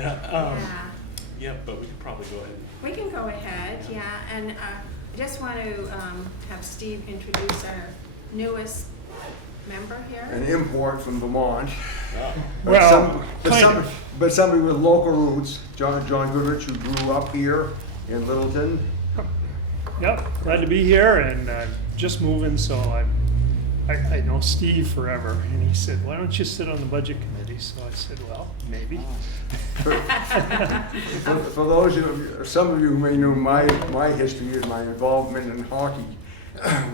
Yeah, but we could probably go ahead. We can go ahead, yeah, and I just want to have Steve introduce our newest member here. An import from Vermont. Well, but somebody with local roots, John Goodrich, who grew up here in Littleton. Yep, glad to be here and just moving, so I know Steve forever, and he said, why don't you sit on the budget committee? So I said, well, maybe. For those of you, some of you who may know my history is my involvement in hockey.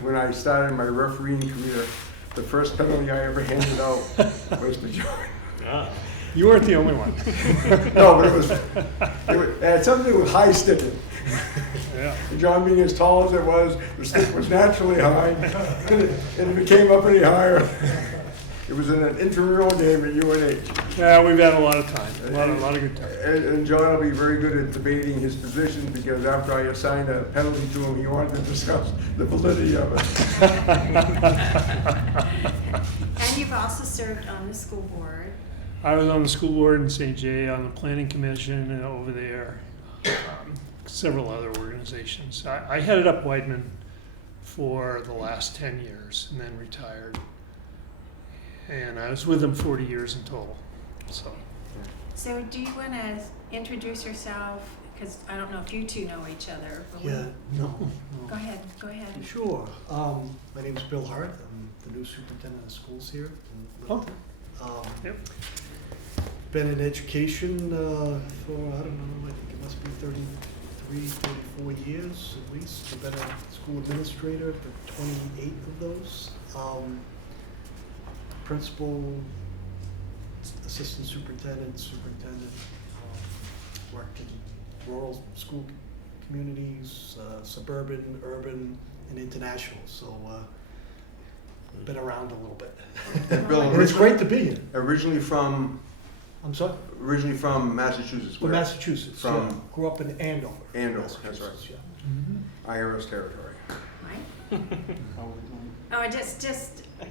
When I started my refereeing career, the first penalty I ever handed out was to John. You weren't the only one. No, but it had something to do with high sticking. Yeah. John being as tall as it was, the stick was naturally high, and if it came up any higher, it was in an intramural game at UNH. Yeah, we've had a lot of time, a lot of good time. And John will be very good at debating his position, because after I assigned a penalty to him, he wanted to discuss the validity of it. And you've also served on the school board. I was on the school board in St. J, on the planning commission and over there, several other organizations. I headed up Weidman for the last 10 years and then retired. And I was with them 40 years in total. So do you want to introduce yourself? Because I don't know if you two know each other. But No. Go ahead. Sure. My name is Bill Hart. I'm the new superintendent of schools here in Littleton. Yep. Been in education for, I don't know, I think it must be 33, 34 years at least. I've been a school administrator for 28 of those. Principal, assistant superintendent, worked in rural school communities, suburban, urban, and international. So been around a little bit. Bill, It's great to be here. Originally from Massachusetts. From where? Massachusetts. From yeah. Grew up in Andover. Andover, that's right. Massachusetts, Yeah. Mm-hmm. IRS territory. Right? Oh, just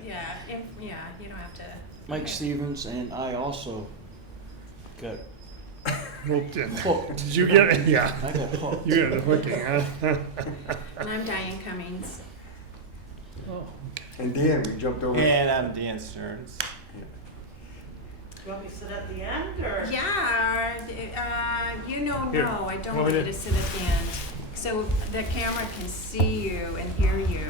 yeah, you don't have to. Mike Stevens, and I also got Roped in. hooked. Did you get it? Yeah. I got hooked. You got the hooking, huh? And I'm Diane Cummings. Oh, And Dan, we jumped over. And I'm Dan Stearns. You want me to sit at the end, or? Yeah, Here. no, I don't Want want me you to- to sit at the end. So the camera can see you and hear you.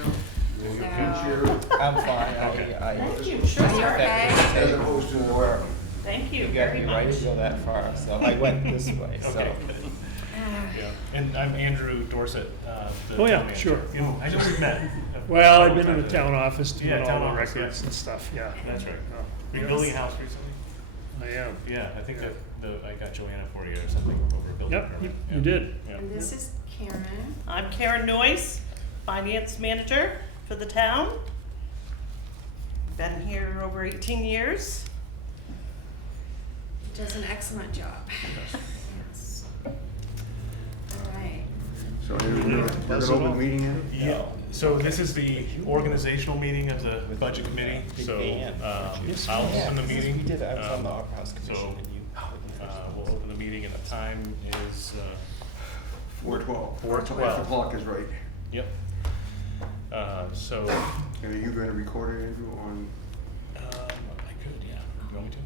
So, I'm fine. Thank you, are sure. you okay? As opposed to Or Thank you you got very me right much. to go that far, so I went this way. So Okay. Yeah, and I'm Andrew Dorset. The Oh, yeah, town manager. sure. Yeah, I know we've met. Well, I've been in the town office doing Yeah, town all the office, records yeah. and stuff, yeah. That's right. Oh, You're yes. building a house recently? I am. Yeah, I think that I got Joanna for you or something over a building Yep, permit. you did. Yeah. And this is Karen. I'm Karen Noyce, Finance Manager for the town. Been here over 18 years. Does an excellent job. Yes. All right. So we're going to open the meeting yet? Yeah, so this is the organizational meeting of the budget committee, so I'll open the meeting. We did. I was on the Um, Opera House Commission. So and you. we'll open the meeting and the time is, 4:12. 4:12. The clock is right. yep. So, And are you going to record it, Andrew, on? I could, yeah. You want me to?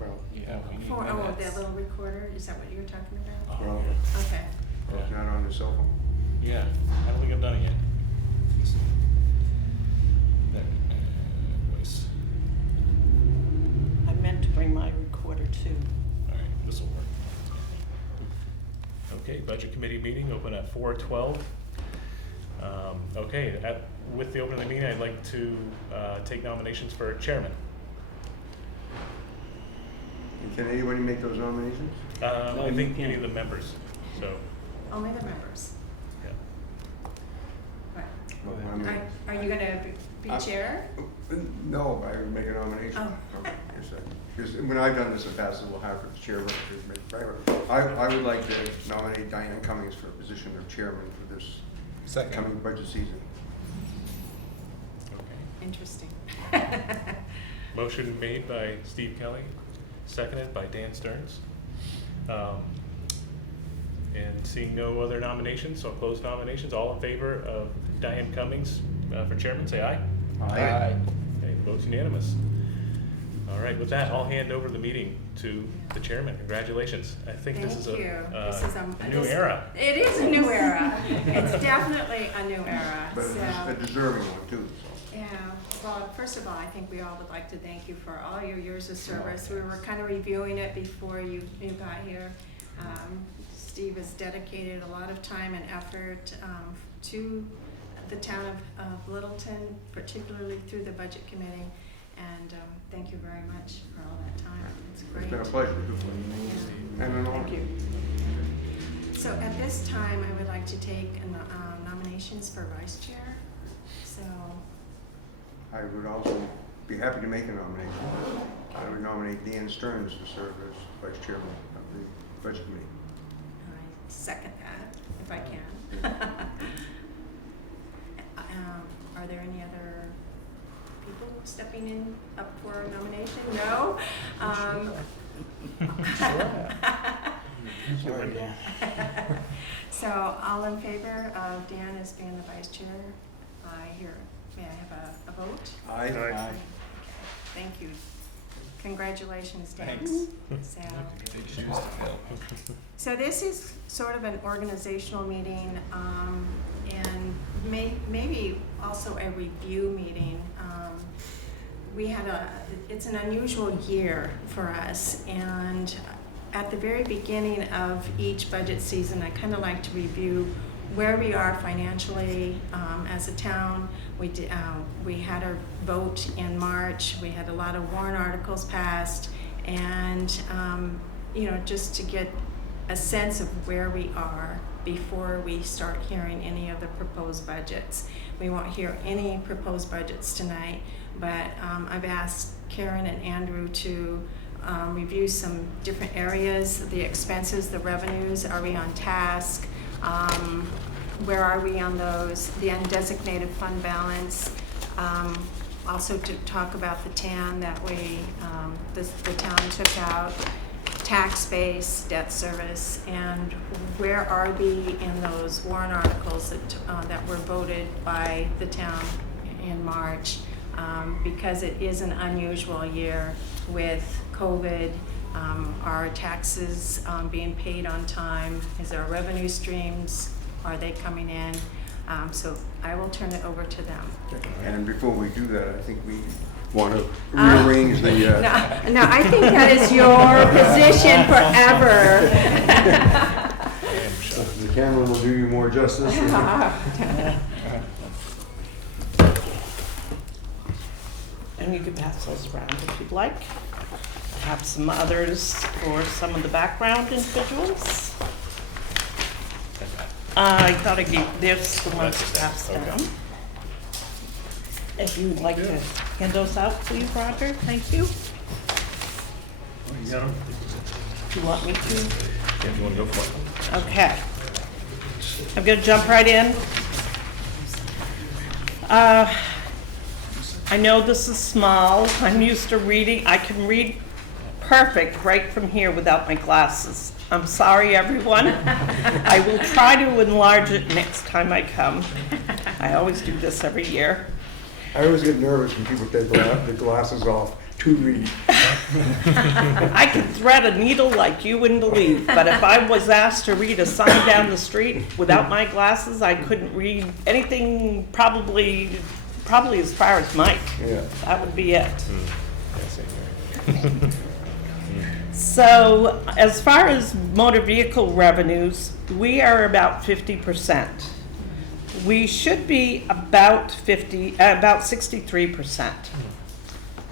Well, Yeah, we need For, minutes. that little recorder, is that what you were talking about? Oh, Well, Okay. it's not on the cell phone. yeah, I don't think I've done it yet. There, voice. I meant to bring my recorder too. All right, this will work. Okay, budget committee meeting open at 4:12. Okay, with the opening of the meeting, I'd like to take nominations for chairman. And can anybody make those nominations? I you think can't. any of the members, so, Only the members. yeah. Right. Well, I mean, Are you gonna be chair? No, I would make a nomination. Oh. Yes, because when I've done this in the past, it will have the chair representative. I would like to nominate Diane Cummings for a position of chairman for this Second. coming budget season. Okay. Interesting. Motion made by Steve Kelly, seconded by Dan Stearns. And seeing no other nominations, so I'll close nominations. All in favor of Diane Cummings for chairman, say aye. Aye. Okay, the vote's unanimous. All right, with that, I'll hand over the meeting to the chairman. Congratulations. I think this is Thank you. This is a new era. It is a new era. It's definitely a new era. But it's a So, deserving one too, so. yeah, well, first of all, I think we all would like to thank you for all your years of service. We were kind of reviewing it before you got here. Steve has dedicated a lot of time and effort to the town of Littleton, particularly through the budget committee. And thank you very much for all that time. It's great. It's been a pleasure. Yeah. And an honor. Thank you. So at this time, I would like to take nominations for vice chair. So, I would also be happy to make a nomination. I would nominate Dan Stearns to serve as vice chairman of the budget committee. I second that, if I can. Are there any other people stepping in up for a nomination? No? Sorry, Dan. So, all in favor of Dan as being the vice chair? May I have a vote? Aye. Aye. Thank you. Congratulations, Dan. Thanks. So, Big shoes to fill. so this is sort of an organizational meeting, and maybe also a review meeting. It's an unusual year for us, and at the very beginning of each budget season, I kind of like to review where we are financially as a town. We had our vote in March. We had a lot of warrant articles passed, and just to get a sense of where we are before we start hearing any of the proposed budgets. We won't hear any proposed budgets tonight, but I've asked Karen and Andrew to review some different areas, the expenses, the revenues. Are we on task? Where are we on those? The undesignated fund balance. Also to talk about the TAN that the town took out, tax base, debt service, and where are we in those warrant articles that were voted by the town in March, because it is an unusual year with COVID, our taxes being paid on time, is our revenue streams, are they coming in? So I will turn it over to them. And before we do that, I think we want to rearrange the. No, I think that is your position forever. The camera will do you more justice. And you can pass those around if you'd like. I have some others for some of the background individuals. I thought I gave this the ones to pass down. If you'd like to hand those out, please, Roger. Thank you. You got 'em? Do you want me to? If you want to go for it. Okay. I'm gonna jump right in. I know this is small. I'm used to reading. I can read perfect right from here without my glasses. I'm sorry, everyone. I will try to enlarge it next time I come. I always do this every year. I always get nervous when people take the glasses off to read. I can thread a needle like you wouldn't believe, but if I was asked to read a sign down the street without my glasses, I couldn't read anything probably as far as Mike. Yeah. That would be it. So as far as motor vehicle revenues, we are about 50%. We should be about 63%.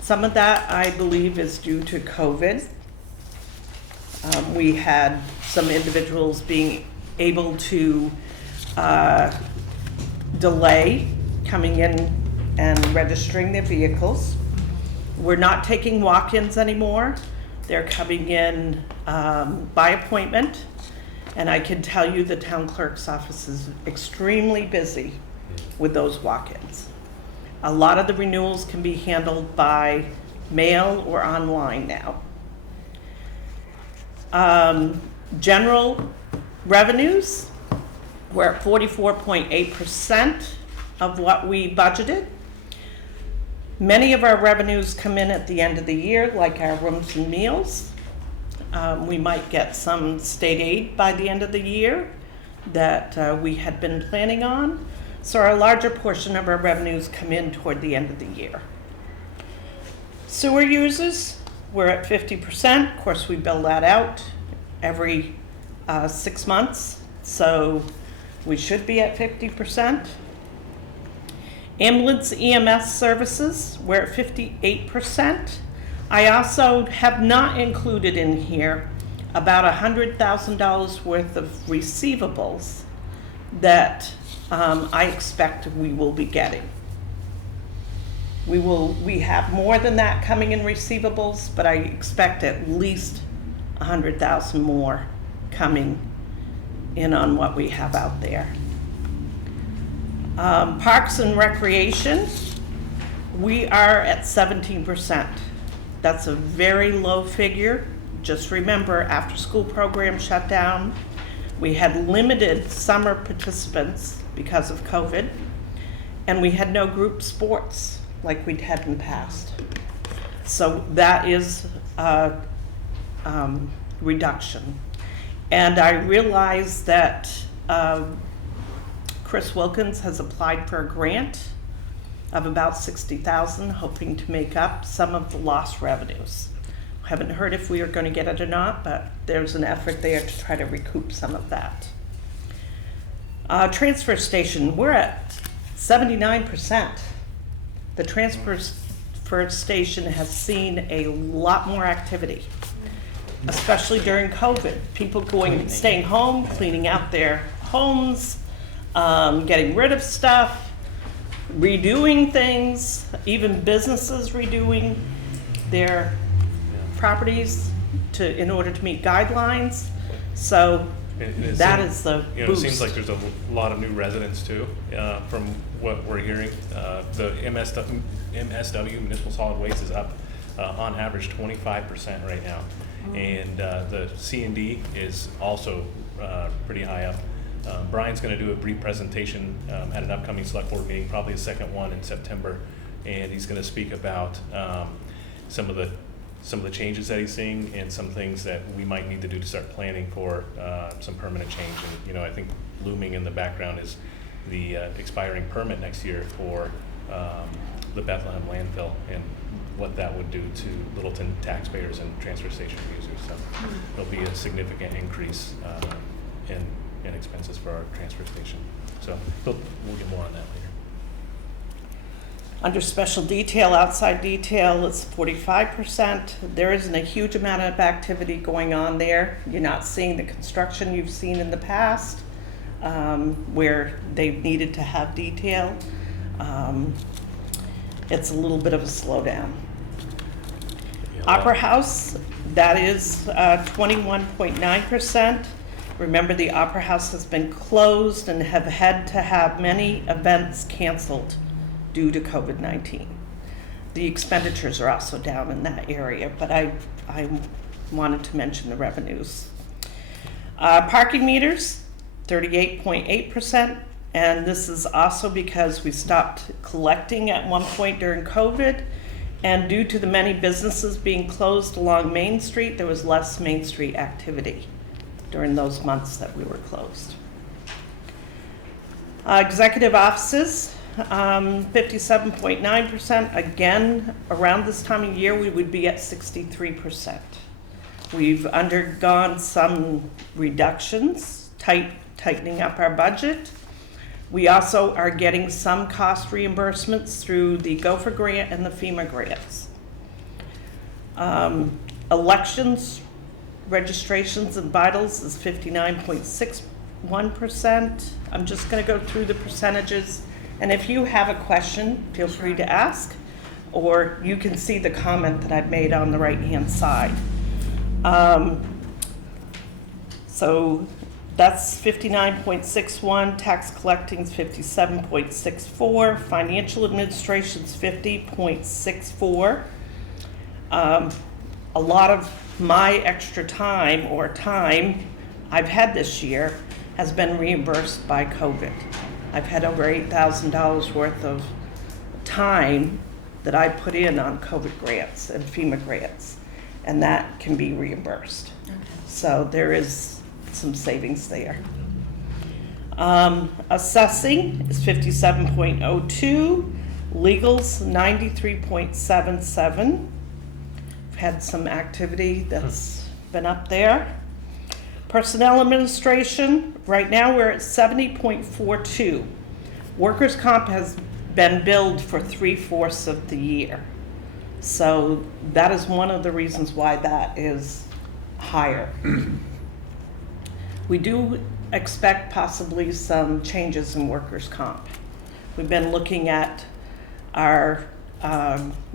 Some of that, I believe, is due to COVID. We had some individuals being able to delay coming in and registering their vehicles. We're not taking walk-ins anymore. They're coming in by appointment. And I can tell you the town clerk's office is extremely busy with those walk-ins. A lot of the renewals can be handled by mail or online now. General revenues, we're at 44.8% of what we budgeted. Many of our revenues come in at the end of the year, like our rooms and meals. We might get some state aid by the end of the year that we had been planning on. So a larger portion of our revenues come in toward the end of the year. Sewer users, we're at 50%. Of course, we bill that out every 6 months, so we should be at 50%. Ambulance EMS services, we're at 58%. I also have not included in here about $100,000 worth of receivables that I expect we will be getting. We have more than that coming in receivables, but I expect at least 100,000 more coming in on what we have out there. Parks and Recreation, we are at 17%. That's a very low figure. Just remember, after-school program shut down. We had limited summer participants because of COVID, and we had no group sports like we'd had in the past. So that is a reduction. And I realize that Chris Wilkins has applied for a grant of about $60,000, hoping to make up some of the lost revenues. Haven't heard if we are going to get it or not, but there's an effort there to try to recoup some of that. Transfer station, we're at 79%. The transfer station has seen a lot more activity, especially during COVID. People staying home, cleaning out their homes, getting rid of stuff, redoing things, even businesses redoing their properties in order to meet guidelines. So that is the boost. It seems like there's a lot of new residents too, from what we're hearing. The MSW, Municipal Solid Waste, is up on average 25% right now. And the C&D is also pretty high up. Brian's going to do a brief presentation at an upcoming select board meeting, probably a second one in September, and he's going to speak about some of the changes that he's seeing and some things that we might need to do to start planning for some permanent change. And I think looming in the background is the expiring permit next year for the Bethlehem landfill and what that would do to Littleton taxpayers and transfer station users. So there'll be a significant increase in expenses for our transfer station. So we'll get more on that later. Under special detail, outside detail, it's 45%. There isn't a huge amount of activity going on there. You're not seeing the construction you've seen in the past, where they've needed to have detail. It's a little bit of a slowdown. Opera House, that is 21.9%. Remember, the Opera House has been closed and have had to have many events canceled due to COVID-19. The expenditures are also down in that area, but I wanted to mention the revenues. Parking meters, 38.8%, and this is also because we stopped collecting at one point during COVID, and due to the many businesses being closed along Main Street, there was less Main Street activity during those months that we were closed. Executive offices, 57.9%. Again, around this time of year, we would be at 63%. We've undergone some reductions, tightening up our budget. We also are getting some cost reimbursements through the Gopher grant and the FEMA grants. Elections, registrations and vitals is 59.61%. I'm just going to go through the percentages, and if you have a question, feel free to ask, or you can see the comment that I've made on the right-hand side. So that's 59.61, tax collecting is 57.64, financial administration's 50.64. a lot of my extra time or time I've had this year has been reimbursed by COVID. I've had over $8,000 worth of time that I put in on COVID grants and FEMA grants, and that can be reimbursed. So there is some savings there. Assessing is 57.02, legals 93.77. We've had some activity that's been up there. Personnel administration, right now we're at 70.42. Workers' comp has been billed for 3/4 of the year. So that is one of the reasons why that is higher. We do expect possibly some changes in workers' comp. We've been looking at our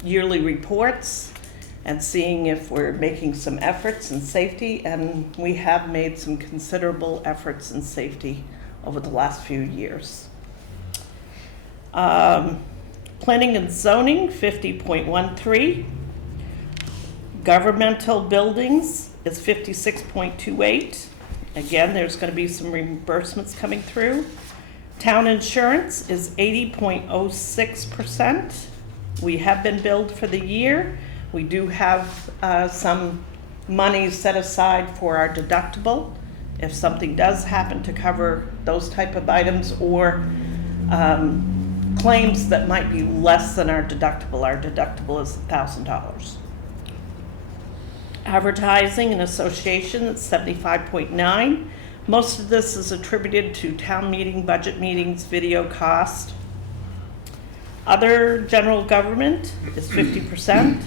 yearly reports and seeing if we're making some efforts in safety, and we have made some considerable efforts in safety over the last few years. Planning and zoning, 50.13. Governmental buildings is 56.28. Again, there's going to be some reimbursements coming through. Town insurance is 80.06%. We have been billed for the year. We do have some money set aside for our deductible if something does happen to cover those type of items, or claims that might be less than our deductible. Our deductible is $1,000. Advertising and association at 75.9. Most of this is attributed to town meeting, budget meetings, video cost. Other general government is 50%.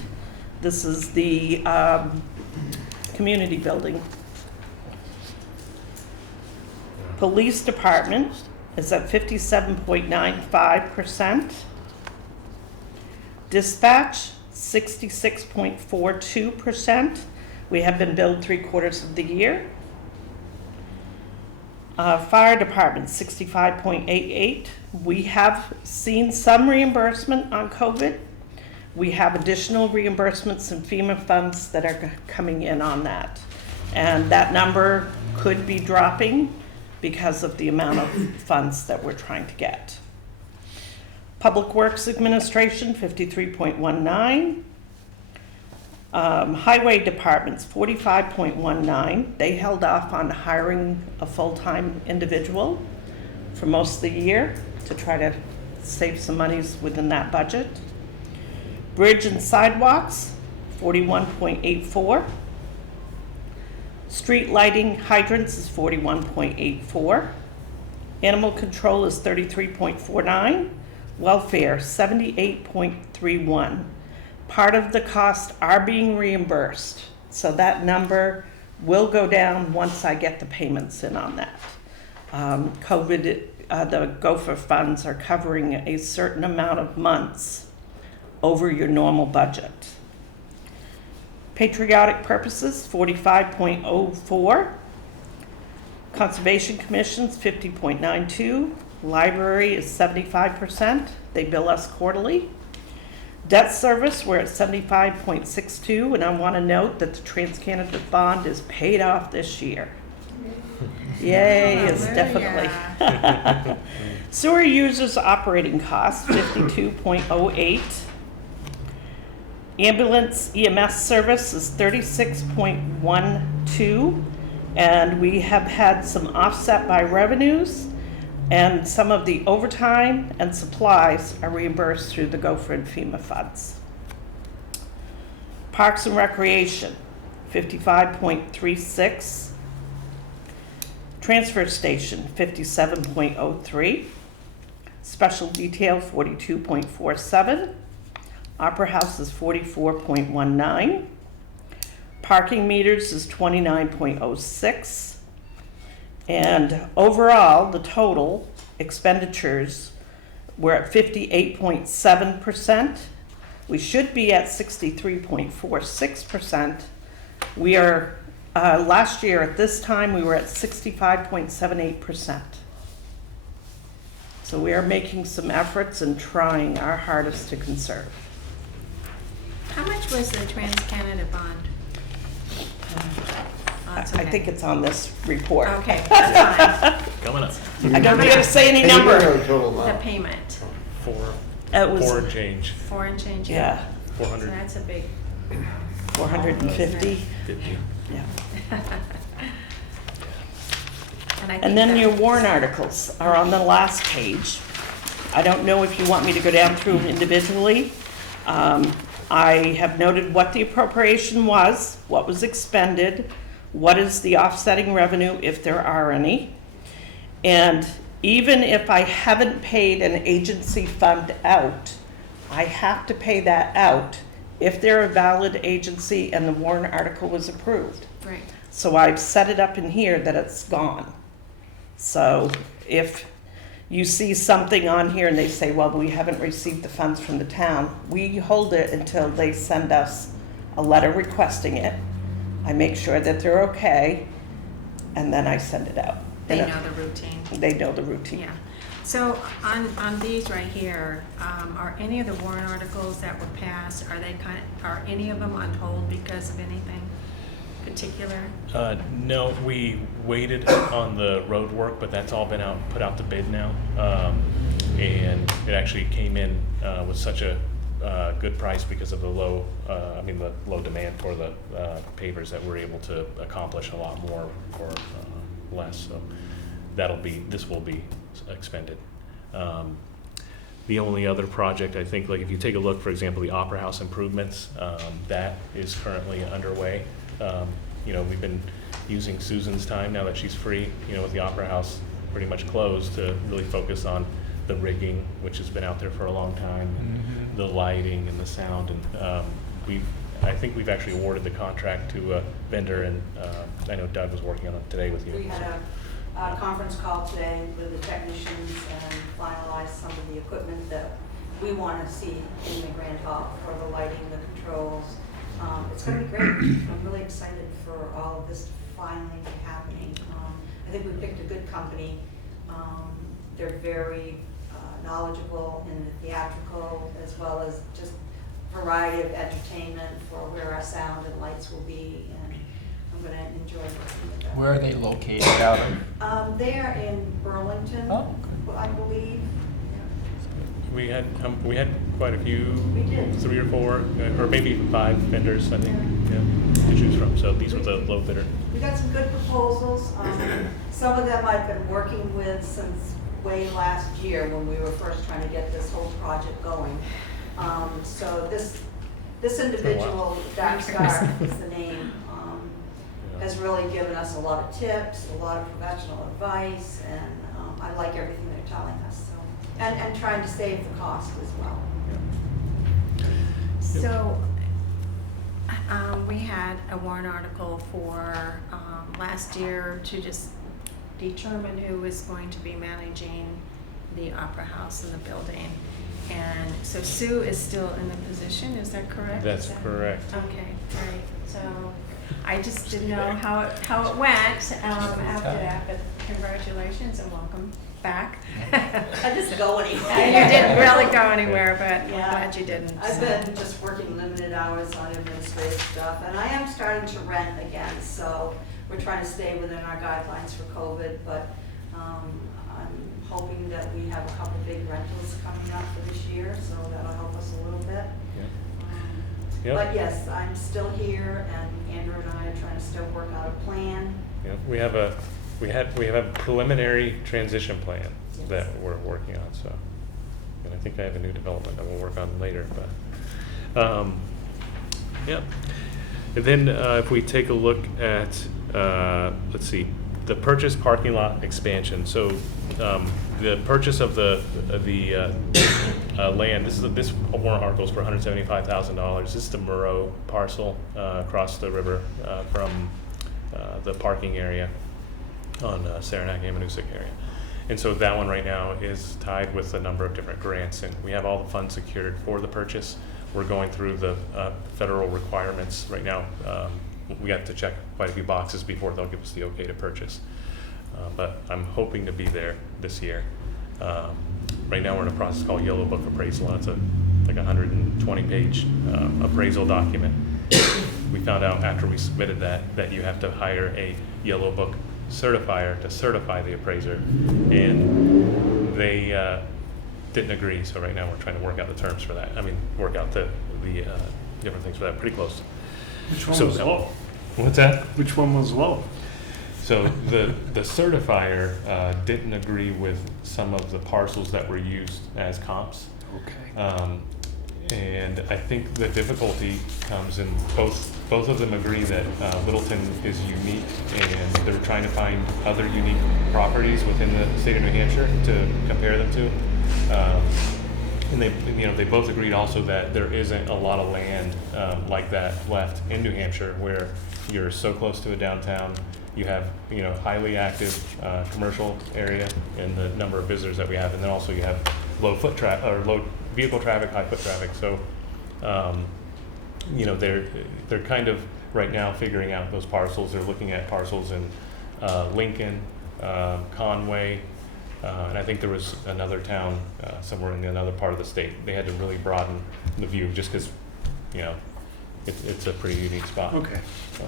This is the community building. Police department is at 57.95%. Dispatch, 66.42%. We have been billed 3/4 of the year. Fire department, 65.88. We have seen some reimbursement on COVID. We have additional reimbursements in FEMA funds that are coming in on that. And that number could be dropping because of the amount of funds that we're trying to get. Public Works Administration, 53.19. Highway Department's 45.19. They held off on hiring a full-time individual for most of the year to try to save some monies within that budget. Bridge and Sidewalks, 41.84. Street lighting hydrants is 41.84. Animal control is 33.49. Welfare, 78.31. Part of the costs are being reimbursed, so that number will go down once I get the payments in on that. COVID, the Gopher funds are covering a certain amount of months over your normal budget. Patriotic purposes, 45.04. Conservation Commission's 50.92. Library is 75%. They bill us quarterly. Debt service, we're at 75.62, and I want to note that the TransCanada bond is paid off this year. Yay, it's definitely. Sewer users operating costs, 52.08. Ambulance EMS service is 36.12, and we have had some offset by revenues, and some of the overtime and supplies are reimbursed through the Gopher and FEMA funds. Parks and Recreation, 55.36. Transfer Station, 57.03. Special Detail, 42.47. Opera House is 44.19. Parking meters is 29.06. And overall, the total expenditures, we're at 58.7%. We should be at 63.46%. We are, last year at this time, we were at 65.78%. So we are making some efforts and trying our hardest to conserve. How much was the TransCanada bond? that's I okay. think it's on this report. Okay, that's Coming up. I don't need to say any And you don't number. know the total fine. The amount. payment, It was, Four and change, 4 and change. yeah, So 400, that's a big. 450, 50. yeah. And I think And then that- your warrant articles are on the last page. I don't know if you want me to go down through them individually. I have noted what the appropriation was, what was expended, what is the offsetting revenue, if there are any. And even if I haven't paid an agency fund out, I have to pay that out if they're a valid agency and the warrant article was approved. Right. So I've set it up in here that it's gone. So if you see something on here and they say, well, we haven't received the funds from the town, we hold it until they send us a letter requesting it. I make sure that they're okay, and then I send it out. They And know the routine. They know the routine. Yeah. So on these right here, are any of the warrant articles that were passed, are any of them on hold because of anything particular? No, we waited on the road work, but that's all been put out to bid now. And it actually came in with such a good price because of the low demand for the pavers, that we're able to accomplish a lot more for less. So this will be expended. The only other project, I think, like if you take a look, for example, the Opera House improvements, that is currently underway. We've been using Susan's time now that she's free, with the Opera House pretty much closed, to really focus on the rigging, which has been out there for a long time, and the lighting and the sound. And I think we've actually awarded the contract to a vendor, and I know Doug was working on it today with you. We had a conference call today with the technicians and finalized some of the equipment that we want to see in the Grand Hall for the lighting, the controls. It's going to be great. I'm really excited for all of this to finally be happening. I think we picked a good company. They're very knowledgeable in the theatrical, as well as just variety of entertainment for where our sound and lights will be, and I'm going to enjoy working with them. Where are they located out of? They are in Burlington, Oh, I believe. We had quite a few, We did. 3 or 4, or maybe even 5 vendors, I think, to choose from. So these were the low bidder. We got some good proposals. Some of them I've been working with since way last year when we were first trying to get this whole project going. So this individual, Dark Star is the name, has really given us a lot of tips, a lot of professional advice, and I like everything they're telling us. So, and trying to save the cost as well. So, we had a warrant article for last year to just determine who was going to be managing the Opera House and the building. And so Sue is still in the position, is that correct? That's correct. Okay, great. So I just didn't know how it went after that, but congratulations and welcome back. I didn't go anywhere. You didn't really go anywhere, but I'm Yeah. glad you didn't. I've so. been just working limited hours on administrative stuff, and I am starting to rent again, so we're trying to stay within our guidelines for COVID, but I'm hoping that we have a couple big rentals coming up for this year, so that'll help us a little bit. Yep. But yes, I'm still here, and Andrew and I are trying to still work out a plan. We have a preliminary transition plan Yes. that we're working on. So, and I think I have a new development that we'll work on later. But yeah. And then if we take a look at let's see, the purchase parking lot expansion. So the purchase of the land. This warrant article is for $175,000. This is the Murrow parcel across the river from the parking area on Saranac and Manusic area. And so that one right now is tied with a number of different grants, and we have all the funds secured for the purchase. We're going through the federal requirements right now. We have to check quite a few boxes before they'll give us the okay to purchase. But I'm hoping to be there this year. Right now we're in a process called Yellow Book Appraisal. It's like 120-page appraisal document. we found out after we submitted that you have to hire a Yellow Book certifier to certify the appraiser, and they didn't agree. So right now we're trying to work out the terms for that. I mean, work out the different things for that. Pretty close. Which one So- was low? What's that? Which one was low? So the certifier didn't agree with some of the parcels that were used as comps. Okay. And I think the difficulty comes in both of them agree that Littleton is unique, and they're trying to find other unique properties within the state of New Hampshire to compare them to. And they both agreed also that there isn't a lot of land like that left in New Hampshire, where you're so close to a downtown. You have, highly active commercial area and the number of visitors that we have, and then also you have low vehicle traffic, high foot traffic. So, they're kind of right now figuring out those parcels. They're looking at parcels in Lincoln, Conway, and I think there was another town somewhere in another part of the state. They had to really broaden the view just because, it's a pretty unique spot. Okay. So,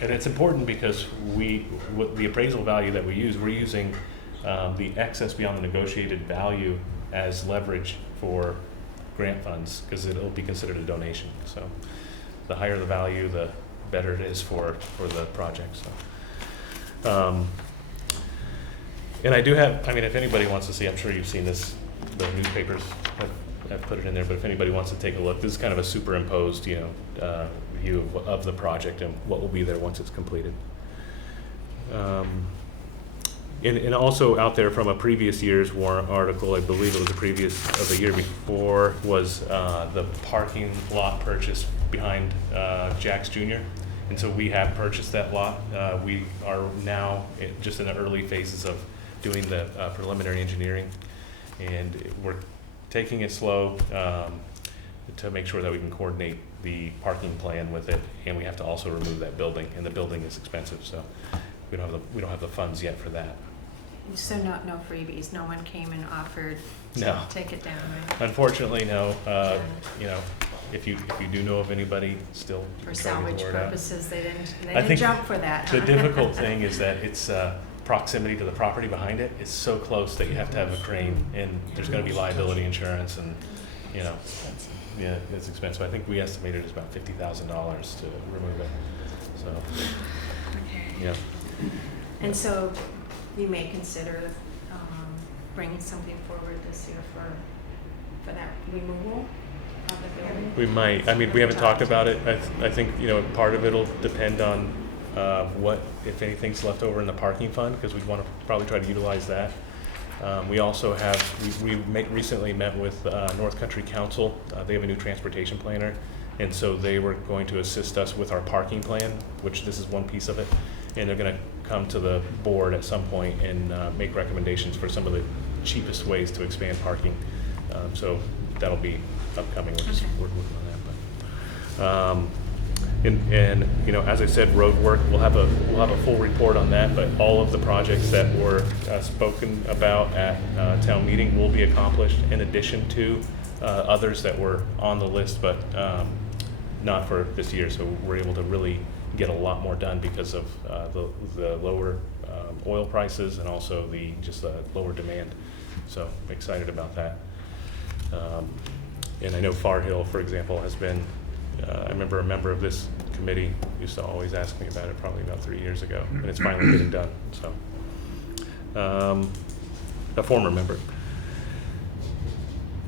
and it's important because with the appraisal value that we use, we're using the excess beyond the negotiated value as leverage for grant funds, because it'll be considered a donation. So the higher the value, the better it is for the project. So, and I do have, if anybody wants to see, I'm sure you've seen this, the newspapers have put it in there, but if anybody wants to take a look, this is kind of a superimposed, view of the project and what will be there once it's completed. And also out there from a previous year's warrant article, I believe it was the year before, was the parking lot purchase behind Jack's Jr. And so we have purchased that lot. We are now just in the early phases of doing the preliminary engineering, and we're taking it slow to make sure that we can coordinate the parking plan with it, and we have to also remove that building, and the building is expensive, so we don't have the funds yet for that. So no freebies, no one came and offered No. to take it down, right? Unfortunately, no. If you do know of anybody still, you For can try to get salvage the word out. purposes, they I didn't think jump for that. The difficult thing is that it's proximity to the property behind it is so close that you have to have a crane, and there's going to be liability insurance, and yeah, it's expensive. I think we estimated it's about $50,000 to remove it. So Okay. yeah. And so we may consider bringing something forward this year for that removal of the building? We might. We haven't talked about it. I think, part of it'll depend on what, if anything's left over in the parking fund, because we want to probably try to utilize that. We also have, we recently met with North Country Council. They have a new transportation planner, and so they were going to assist us with our parking plan, which this is one piece of it, and they're going to come to the board at some point and make recommendations for some of the cheapest ways to expand parking. So that'll be upcoming. We're just working on that. But as I said, road work, we'll have a full report on that. But all of the projects that were spoken about at town meeting will be accomplished, in addition to others that were on the list, but not for this year. So we're able to really get a lot more done because of the lower oil prices, and also the lower demand. So I'm excited about that. And I know Far Hill, for example, has been, I remember a member of this committee used to always ask me about it probably about 3 years ago, and it's finally getting done. So a former member.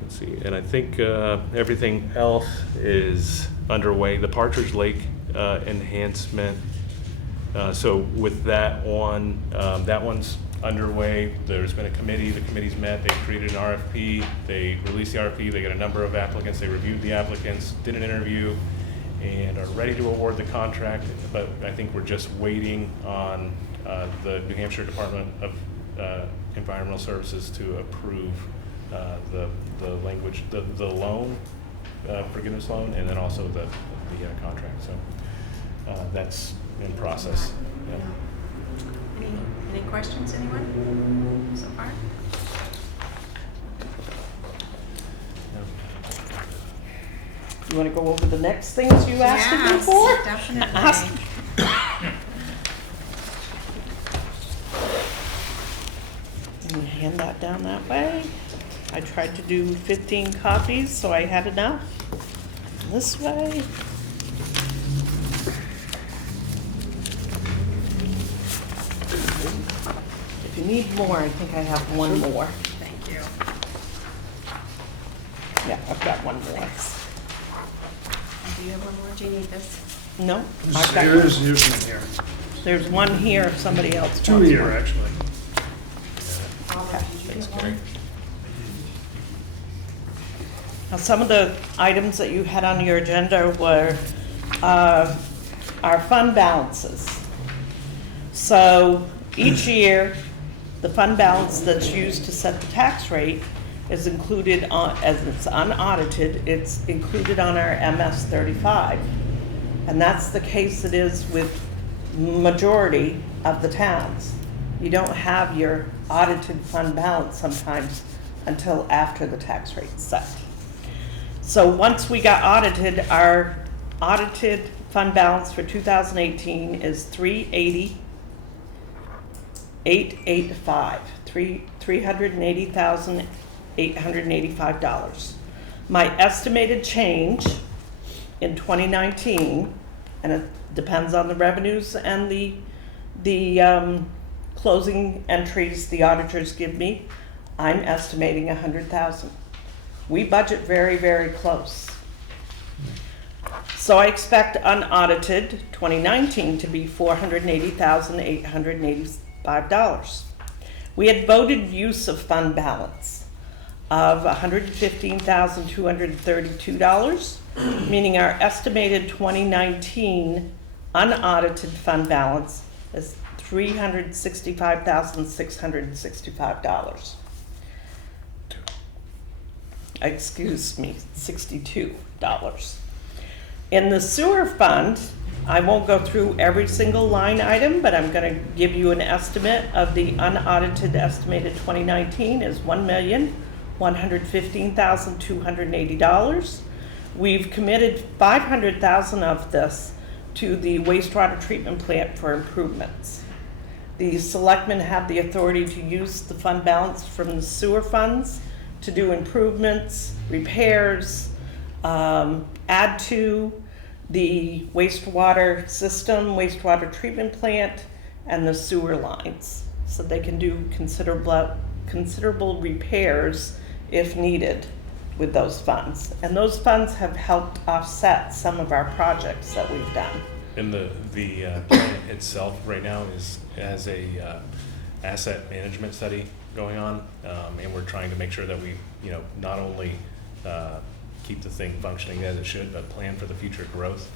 Let's see, and I think everything else is underway. The Partridge Lake enhancement, so with that one, that one's underway. There's been a committee, the committee's met, they created an RFP, they released the RFP, they got a number of applicants, they reviewed the applicants, did an interview, and are ready to award the contract, but I think we're just waiting on the New Hampshire Department of Environmental Services to approve the language, the loan, forgiveness loan, and then also the contract. So that's in process. Yep. Any questions, anyone, so far? You wanna go over the next things you asked me Yes, for? definitely. Ask- And hand that down that way. I tried to do 15 copies, so I had enough. This way. If you need more, I think I have one more. Thank you. Yeah, I've got one more. Thanks. Do you have one more? Do you need this? No? I've got, Here's one here. there's one here if somebody else Two wants here, one. actually. Okay. Thanks, Gary. Now, some of the items that you had on your agenda were our fund balances. So each year, the fund balance that's used to set the tax rate is included on, as it's unaudited, it's included on our MS 35. And that's the case it is with majority of the towns. You don't have your audited fund balance sometimes until after the tax rate's set. So once we got audited, our audited fund balance for 2018 is $380,885, $380,885. My estimated change in 2019, and it depends on the revenues and the closing entries the auditors give me, I'm estimating 100,000. We budget very, very close. So I expect unaudited 2019 to be $480,885. We had voted use of fund balance of $115,232, meaning our estimated 2019 unaudited fund balance is $365,665. Excuse me, $62. In the sewer fund, I won't go through every single line item, but I'm gonna give you an estimate of the unaudited estimated 2019 is $1,115,280. We've committed $500,000 of this to the wastewater treatment plant for improvements. The selectmen have the authority to use the fund balance from the sewer funds to do improvements, repairs, add to the wastewater system, wastewater treatment plant, and the sewer lines. So they can do considerable repairs if needed with those funds. And those funds have helped offset some of our projects that we've done. And the plant itself right now has a asset management study going on, and we're trying to make sure that we, not only keep the thing functioning as it should, but plan for the future growth.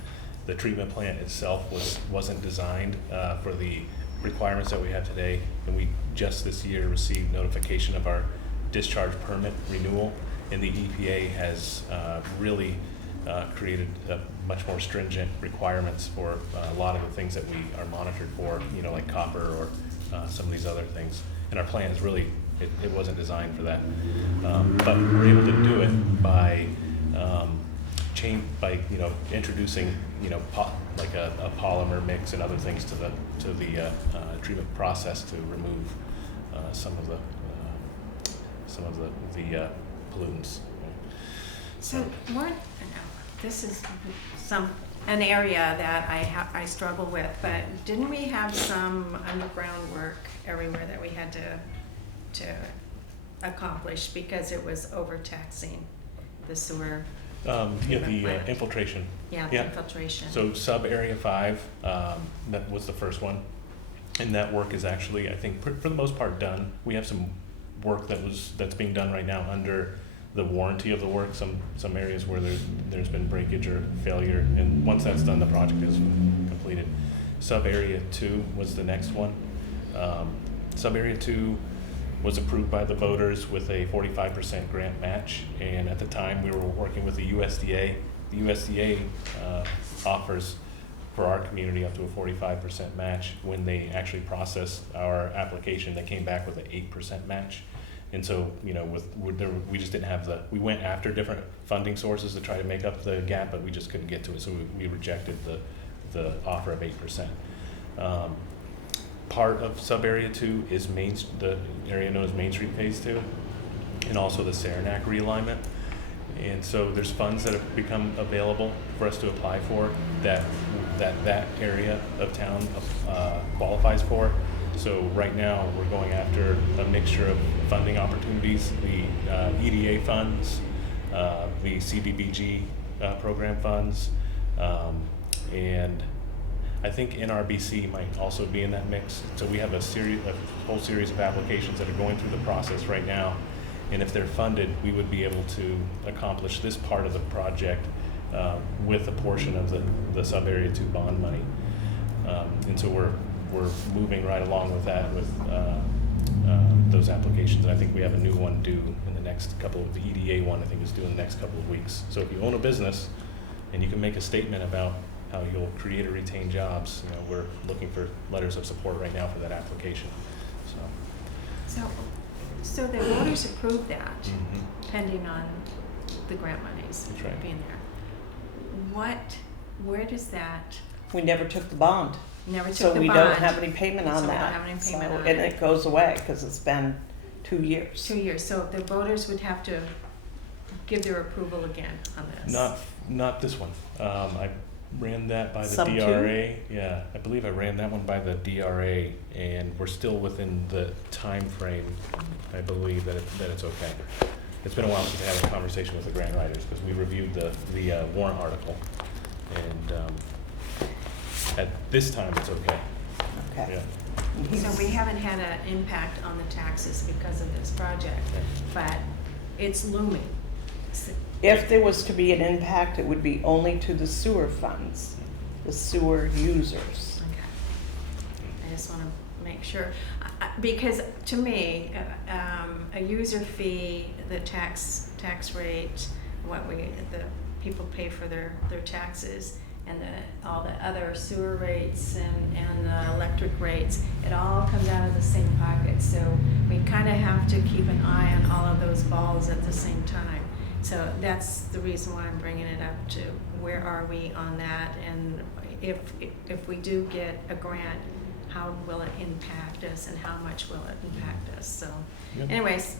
The treatment plant itself wasn't designed for the requirements that we have today, and we just this year received notification of our discharge permit renewal, and the EPA has really created much more stringent requirements for a lot of the things that we are monitored for, like copper or some of these other things. And our plant is really, it wasn't designed for that. But we're able to do it by introducing, like a polymer mix and other things to the treatment process to remove some of the pollutants. So this is an area that I struggle with, but didn't we have some underground work everywhere that we had to accomplish because it was overtaxing the sewer? The infiltration. Yeah, the infiltration. So sub area 5, that was the first one, and that work is actually, I think, for the most part done. We have some work that's being done right now under the warranty of the work. Some areas where there's been breakage or failure, and once that's done, the project is completed. Sub area 2 was the next one. Sub area 2 was approved by the voters with a 45% grant match, and at the time we were working with the USDA. The USDA offers for our community up to a 45% match. When they actually processed our application, they came back with an 8% match, And so, you know, we just didn't have we went after different funding sources to try to make up the gap, but we just couldn't get to it, so we rejected the offer of 8%. Part of sub-area 2 is the area known as Main Street Phase 2, and also the Saranac realignment. And so there's funds that have become available for us to apply for that area of town qualifies for. So right now we're going after a mixture of funding opportunities, the EDA funds, the CDBG program funds, and I think NRBC might also be in that mix. So we have a whole series of applications that are going through the process right now. And if they're funded, we would be able to accomplish this part of the project with a portion of the sub-area 2 bond money. And so we're moving right along with that with those applications. And I think we have a new one due in the next the EDA one I think is due in the next couple of weeks. So if you own a business and you can make a statement about how you'll create or retain jobs, you know, we're looking for letters of support right now for that application. So the voters approved that, Mhm. pending on the grant monies That's right. being there. Where does that, We never took the bond, never took the so bond? we don't have any payment on So we that. don't have any payment So- on and it. it goes away because it's been 2 years. 2 years, so the voters would have to give their approval again on this? Not this one. I ran that by the Sub two? DRA. Yeah, I believe I ran that one by the DRA, and we're still within the time frame. I believe that it's okay. It's been a while since I had a conversation with the grant writers because we reviewed the warrant article, and at this time it's okay. Okay. Yeah. So we haven't had an impact on the taxes because of this project, but it's looming. If there was to be an impact, it would be only to the sewer funds, the sewer users. Okay. I just want to make sure, because to me, a user fee, the tax rate, the people pay for their taxes, and all the other sewer rates and the electric rates, it all comes out of the same pocket. So we kind of have to keep an eye on all of those balls at the same time. So that's the reason why I'm bringing it up to where are we on that, and if we do get a grant, how will it impact us and how much will it impact us? So Yep. anyways,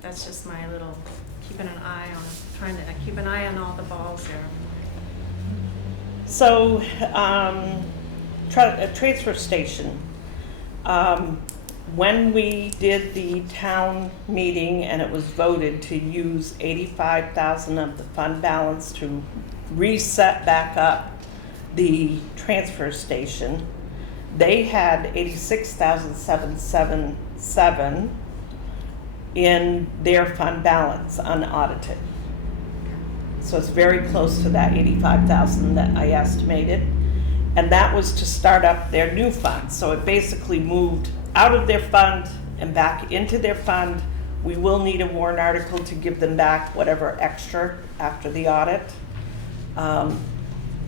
that's just my little trying to keep an eye on all the balls there. So, transfer station. When we did the town meeting and it was voted to use 85,000 of the fund balance to reset back up the transfer station, they had 86,777 in their fund balance unaudited. So it's very close to that 85,000 that I estimated. And that was to start up their new fund. So it basically moved out of their fund and back into their fund. We will need a warrant article to give them back whatever extra after the audit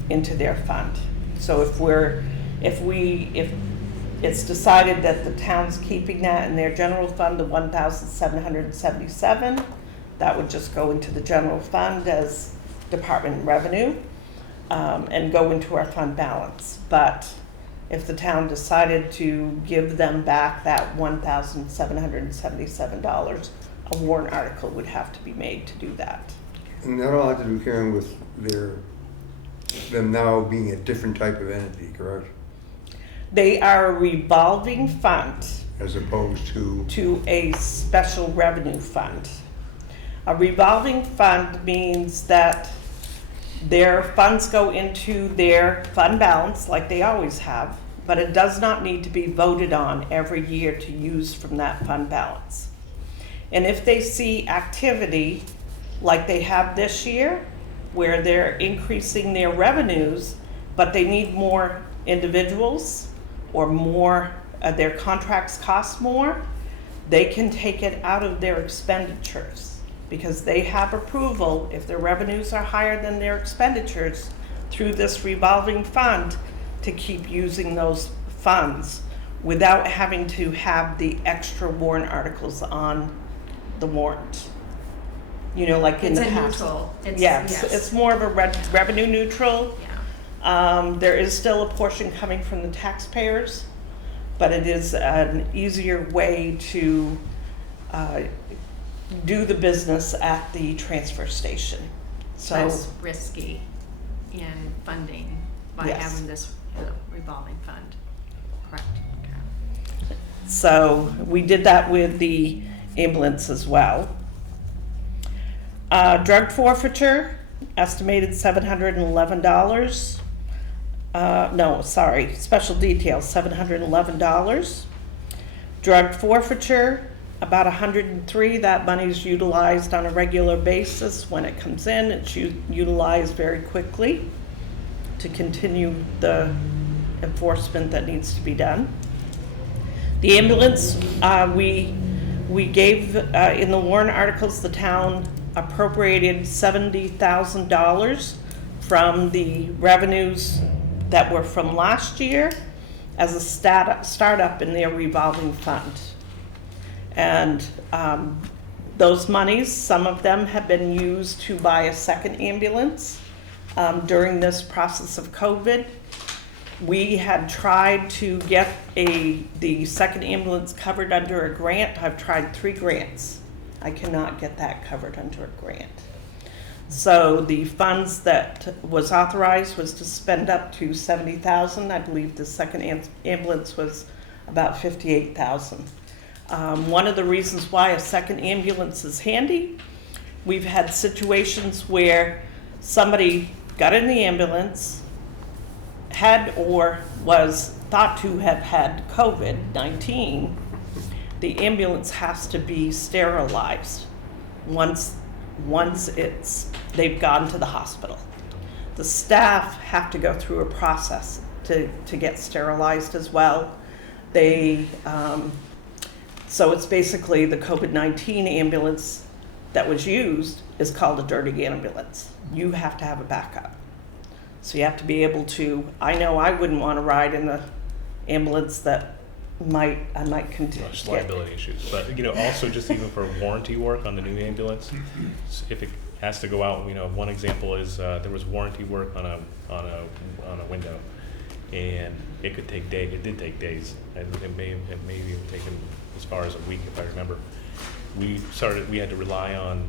into their fund. So if it's decided that the town's keeping that in their general fund, the 1,777, that would just go into the general fund as department revenue and go into our fund balance. But if the town decided to give them back that $1,777, a warrant article would have to be made to do that. And that all had to do, Karen, with them now being a different type of entity, correct? They are a revolving fund As opposed to a special revenue fund. A revolving fund means that their funds go into their fund balance like they always have, but it does not need to be voted on every year to use from that fund balance. And if they see activity like they have this year, where they're increasing their revenues, but they need more individuals or more, their contracts cost more, they can take it out of their expenditures because they have approval if their revenues are higher than their expenditures through this revolving fund to keep using those funds without having to have the extra warrant articles on the warrant. You know, like in It's the a past. neutral. Yes, it's more of a revenue neutral. Yeah. There is still a portion coming from the taxpayers, but it is an easier way to do the business at the transfer station. So, Less risky in funding by Yes. having this revolving fund. Correct. Okay. so we did that with the ambulance as well. Drug forfeiture, estimated $711. No, sorry, special details, $711. Drug forfeiture, about 103. That money's utilized on a regular basis. When it comes in, it's utilized very quickly to continue the enforcement that needs to be done. The ambulance, we gave, in the warrant articles, the town appropriated $70,000 from the revenues that were from last year as a startup in their revolving fund. And those monies, some of them have been used to buy a second ambulance during this process of COVID. We had tried to get the second ambulance covered under a grant. I've tried 3 grants. I cannot get that covered under a grant. So the funds that was authorized was to spend up to $70,000. I believe the second ambulance was about $58,000. One of the reasons why a second ambulance is handy, we've had situations where somebody got in the ambulance, had or was thought to have had COVID-19. The ambulance has to be sterilized once they've gone to the hospital. The staff have to go through a process to get sterilized as well. So it's basically the COVID-19 ambulance that was used is called a dirty ambulance. You have to have a backup. So you have to be able to, I know I wouldn't want to ride in an ambulance that I might continue. There's liability issues, but also just even for warranty work on the new ambulance, if it has to go out, one example is there was warranty work on a window, and it could take days. It did take days, and it may have even taken as far as a week, if I remember. We had to rely on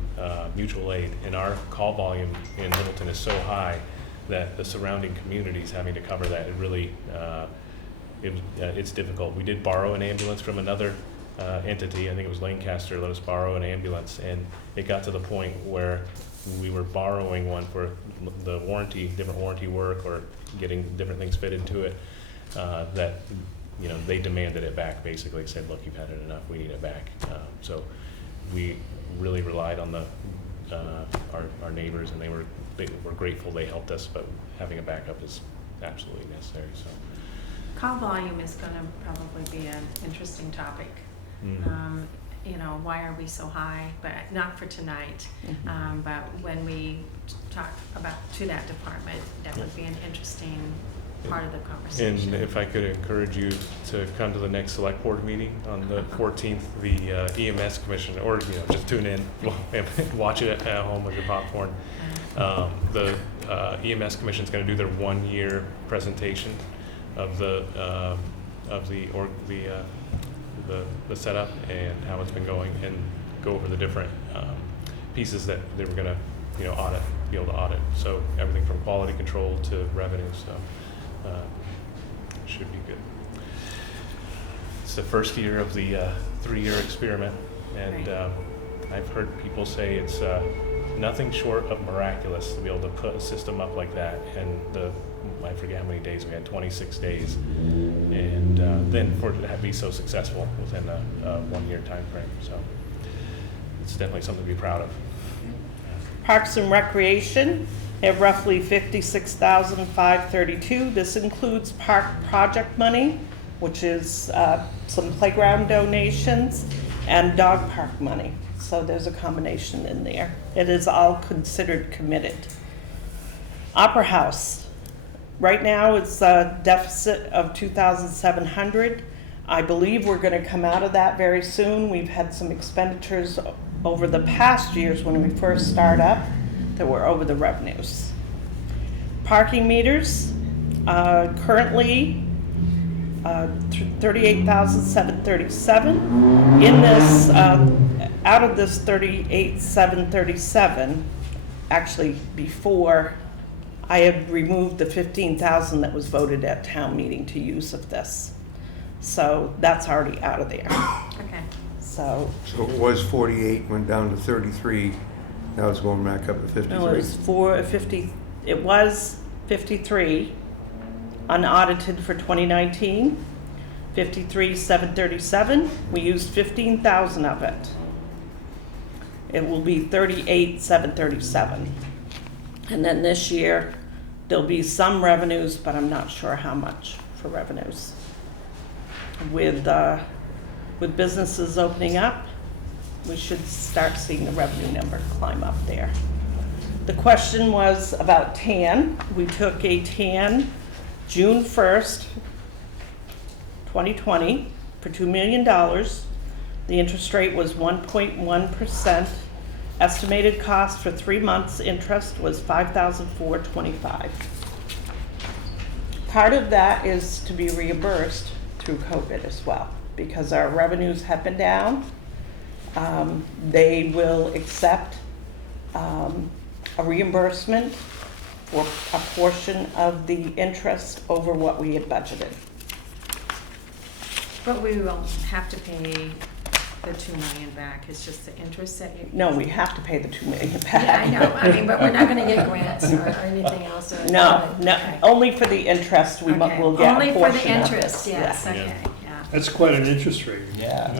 mutual aid, and our call volume in Littleton is so high that the surrounding communities having to cover that, it really it's difficult. We did borrow an ambulance from another entity. I think it was Lancaster let us borrow an ambulance, and it got to the point where we were borrowing one for the different warranty work or getting different things fit into it, that they demanded it back, basically said, look, you've had it enough, we need it back. So we really relied on our neighbors, and they were grateful they helped us, but having a backup is absolutely necessary. So Call volume is going to probably be an interesting topic. Why are we so high? But not for tonight. But when we talk about to that department, that would be an interesting part of the conversation. And if I could encourage you to come to the next select board meeting on the 14th, the EMS commission, or just tune in and watch it at home with your popcorn. The EMS commission is going to do their 1-year presentation of the setup and how it's been going, and go over the different pieces that they were going to be able to audit. So everything from quality control to revenue. So should be good. It's the first year of the 3-year experiment, and I've heard people say it's nothing short of miraculous to be able to put a system up like that. And I forget how many days we had, 26 days, and then for it to be so successful within a 1-year time frame. So it's definitely something to be proud of. Parks and Recreation have roughly $56,532. This includes park project money, which is some playground donations, and dog park money. So there's a combination in there. It is all considered committed. Opera House. Right now it's a deficit of $2,700. I believe we're gonna come out of that very soon. We've had some expenditures over the past years when we first start up that were over the revenues. Parking meters, currently, 38,737. In this, out of this 38,737, actually before, I had removed the 15,000 that was voted at town meeting to use of this. So that's already out of there. Okay. So, So it was 48, went down to 33, now it's going back up to 53. no, it was 53 unaudited for 2019, 53,737. We used 15,000 of it. It will be 38,737. And then this year, there'll be some revenues, but I'm not sure how much for revenues. With businesses opening up, we should start seeing the revenue number climb up there. The question was about TAN. We took a TAN June 1st, 2020 for $2 million. The interest rate was 1.1%. Estimated cost for 3 months interest was $5,425. Part of that is to be reimbursed through COVID as well, because our revenues have been down. They will accept a reimbursement for a portion of the interest over what we had budgeted. But we will have to pay the 2 million back. It's just the interest that you. No, we have to pay the $2 million back. Yeah, I know. I mean, but we're not gonna get grants or anything else. No, Okay. only for the interest we Okay. will get a Only portion for the of it. interest, yes, Yeah. okay, yeah. That's quite an interest rate. Yeah.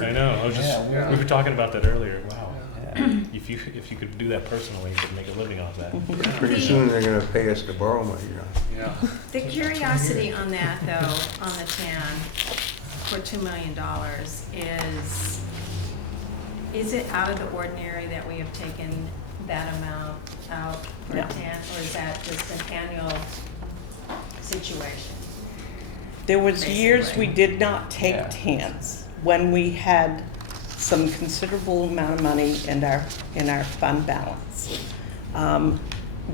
I know, I was just, Yeah, we were talking about that earlier, wow. Yeah. If you could do that personally, you could make a living off that. Pretty soon they're gonna pay us to borrow money, Yeah. The curiosity on that, though, on the TAN for $2 million is it out of the ordinary that we have taken that amount out for No. TAN, or is that just an annual situation? There was years we Basically. did not take Yeah. TANs when we had some considerable amount of money in our fund balance.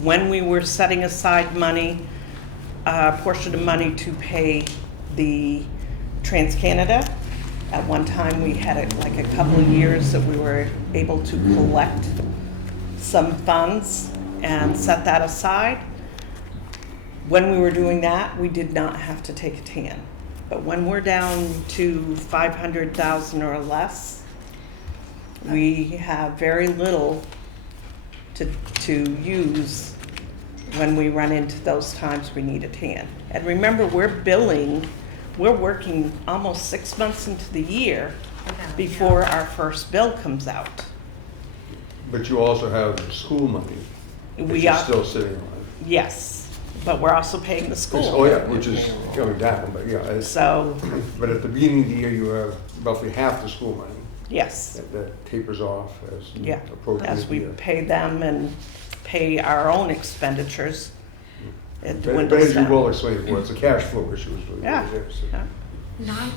When we were setting aside money, a portion of money to pay the TransCanada, at one time we had it like a couple of years that we were able to collect some funds and set that aside. When we were doing that, we did not have to take a TAN. But when we're down to 500,000 or less, we have very little to use when we run into those times we need a TAN. And remember, we're working almost 6 months into the year before our first bill comes out. but you also have the school money that We you're are, still sitting on. yes, but we're also paying the school. Oh, yeah, which is going down, but yeah. So, But at the beginning of the year, you have roughly half the school money yes, that tapers off as you yeah, approach as we mid-year. pay them and pay our own expenditures, it But dwindles as you down. will explain, well, it's a cash flow issue is really Yeah. what it is. Yeah.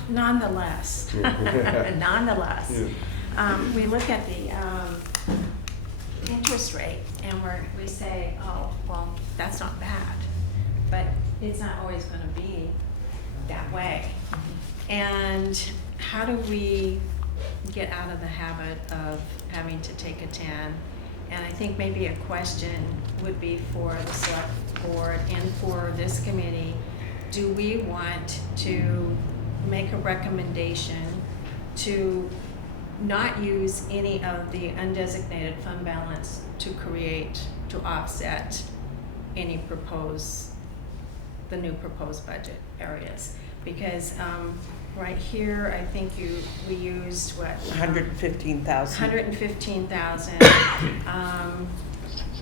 Nonetheless, Yeah. nonetheless, Yeah. we look at the interest rate and we say, oh, well, that's not bad, but it's not always gonna be that way. And how do we get out of the habit of having to take a TAN? And I think maybe a question would be for the select board and for this committee, do we want to make a recommendation to not use any of the undesignated fund balance to offset any the new proposed budget areas? Because right here, I think we used what? 115,000. 115,000.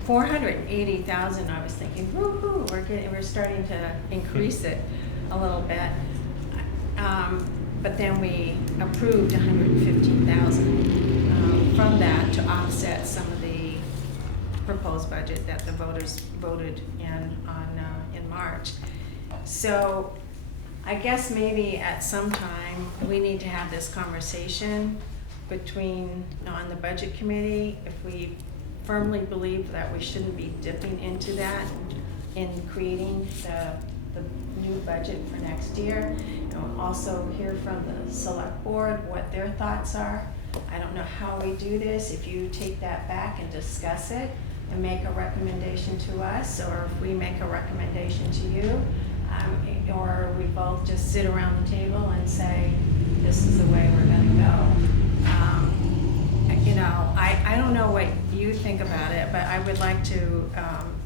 480,000, I was thinking, woo-hoo, we're starting to increase it a little bit. But then we approved 115,000 from that to offset some of the proposed budget that the voters voted in March. So I guess maybe at some time, we need to have this conversation between, on the budget committee, if we firmly believe that we shouldn't be dipping into that in creating the new budget for next year. And we'll also hear from the select board what their thoughts are. I don't know how we do this, if you take that back and discuss it and make a recommendation to us, or if we make a recommendation to you, or we both just sit around the table and say, this is the way we're gonna go. You know, I don't know what you think about it, but I would like to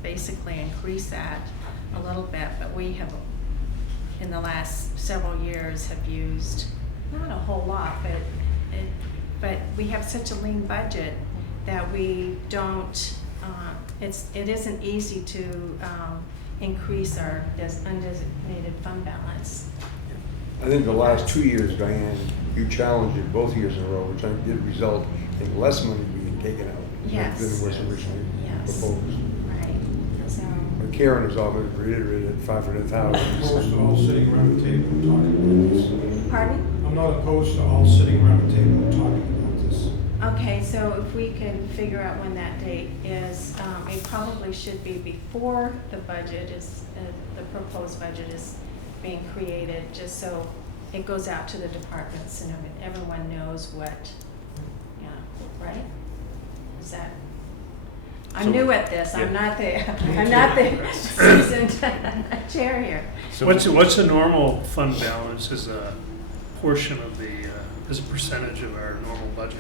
basically increase that a little bit, but we have, in the last several years, have used, not a whole lot, but we have such a lean budget that we don't, it isn't easy to increase our undesignated fund balance. I think the last 2 years, Diane, you challenged it both years in a row, which I did result in less money being taken out Yes. than was originally Yes. proposed. Right, so, But Karen has always reiterated 500,000. Opposed to all sitting around the table and talking about this. pardon? I'm not opposed to all sitting around the table and talking about this. Okay, so if we can figure out when that date is, it probably should be before the budget is, the proposed budget is being created, just so it goes out to the departments and everyone knows what, yeah, right? Is that, I'm So- new at this, I'm yeah. not the seasoned chair here. So What's a normal fund balance as a portion of the, as a percentage of our normal budget?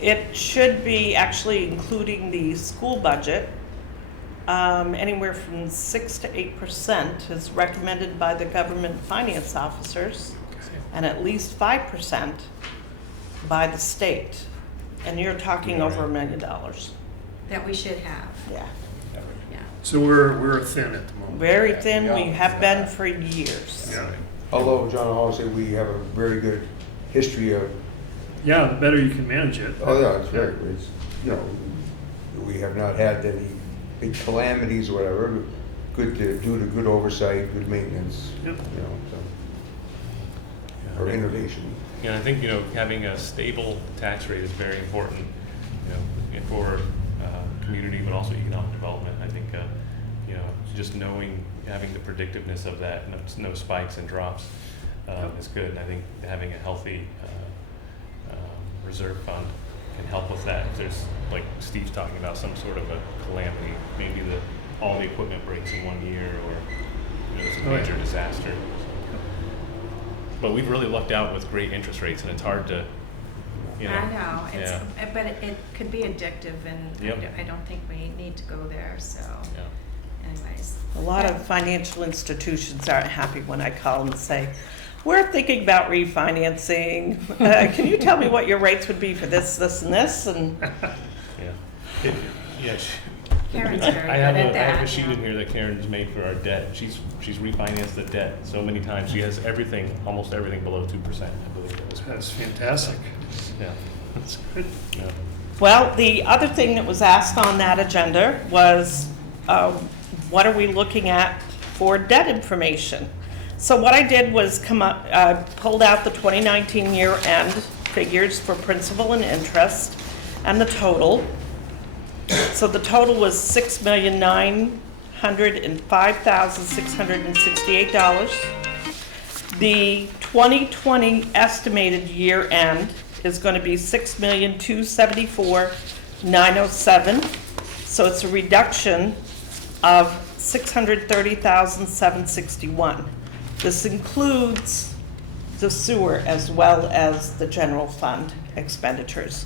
It should be, actually including the school budget, anywhere from 6 to 8% is recommended by the government finance officers, and at least 5% by the state. And you're talking over $1 million. That we should have, Yeah. yeah. So we're thin at the moment. Very thin, we have been for years. Yeah. Although John Hall said we have a very good history of, Yeah, the better you can manage it. oh yeah, it's very good. It's, you know, we have not had any big calamities or whatever, but good to, due to good oversight, good maintenance, Yep. you know, Yeah, or I think- innovation. Yeah, I think, having a stable tax rate is very important, for community, but also economic development. I think, just knowing, having the predictiveness of that, no spikes and drops is good. And I think having a healthy reserve fund can help with that. If there's, like Steve's talking about, some sort of a calamity, maybe all the equipment breaks in 1 year, or there's a Oh, yeah. major disaster. But we've really lucked out with great interest rates, and it's hard to, I know, it's, yeah. but it could be addictive, and Yep. I don't think we need to go there, so Yeah. anyways. A lot of financial institutions aren't happy when I call and say, we're thinking about refinancing. Can you tell me what your rates would be for this, this, and this? And Yeah. Yes. Karen's I very I good have at that. a sheet yeah. in here that Karen's made for our debt. She's refinanced the debt so many times. She has everything, almost everything below 2%, I believe that was. That's fantastic. Yeah. That's good. Yeah. well, the other thing that was asked on that agenda was, what are we looking at for debt information? So what I did was pulled out the 2019 year-end figures for principal and interest and the total. So the total was $6,905,668. The 2020 estimated year-end is going to be $6,274,907. So it's a reduction of $630,761. This includes the sewer as well as the general fund expenditures.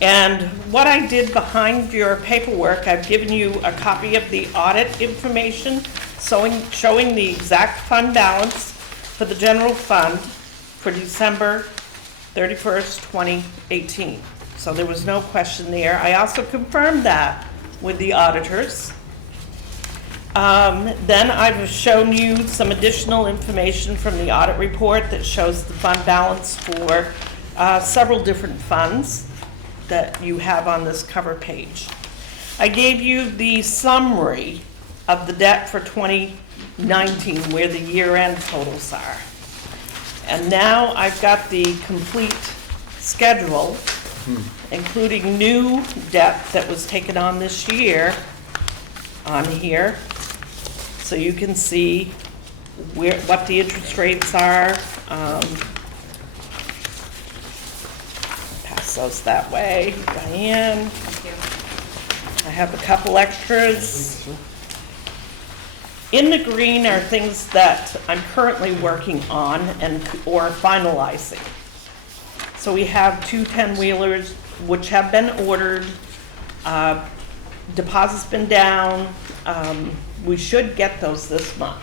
And what I did behind your paperwork, I've given you a copy of the audit information showing the exact fund balance for the general fund for December 31st, 2018. So there was no question there. I also confirmed that with the auditors. Then I've shown you some additional information from the audit report that shows the fund balance for several different funds that you have on this cover page. I gave you the summary of the debt for 2019 19, where the year-end totals are. And now I've got the complete schedule, including new debt that was taken on this year on here. So you can see what the interest rates are. Pass those that way, Diane. I have a couple extras. In the green are things that I'm currently working on or finalizing. So we have 2 10-wheelers which have been ordered. Deposit's been down. We should get those this month.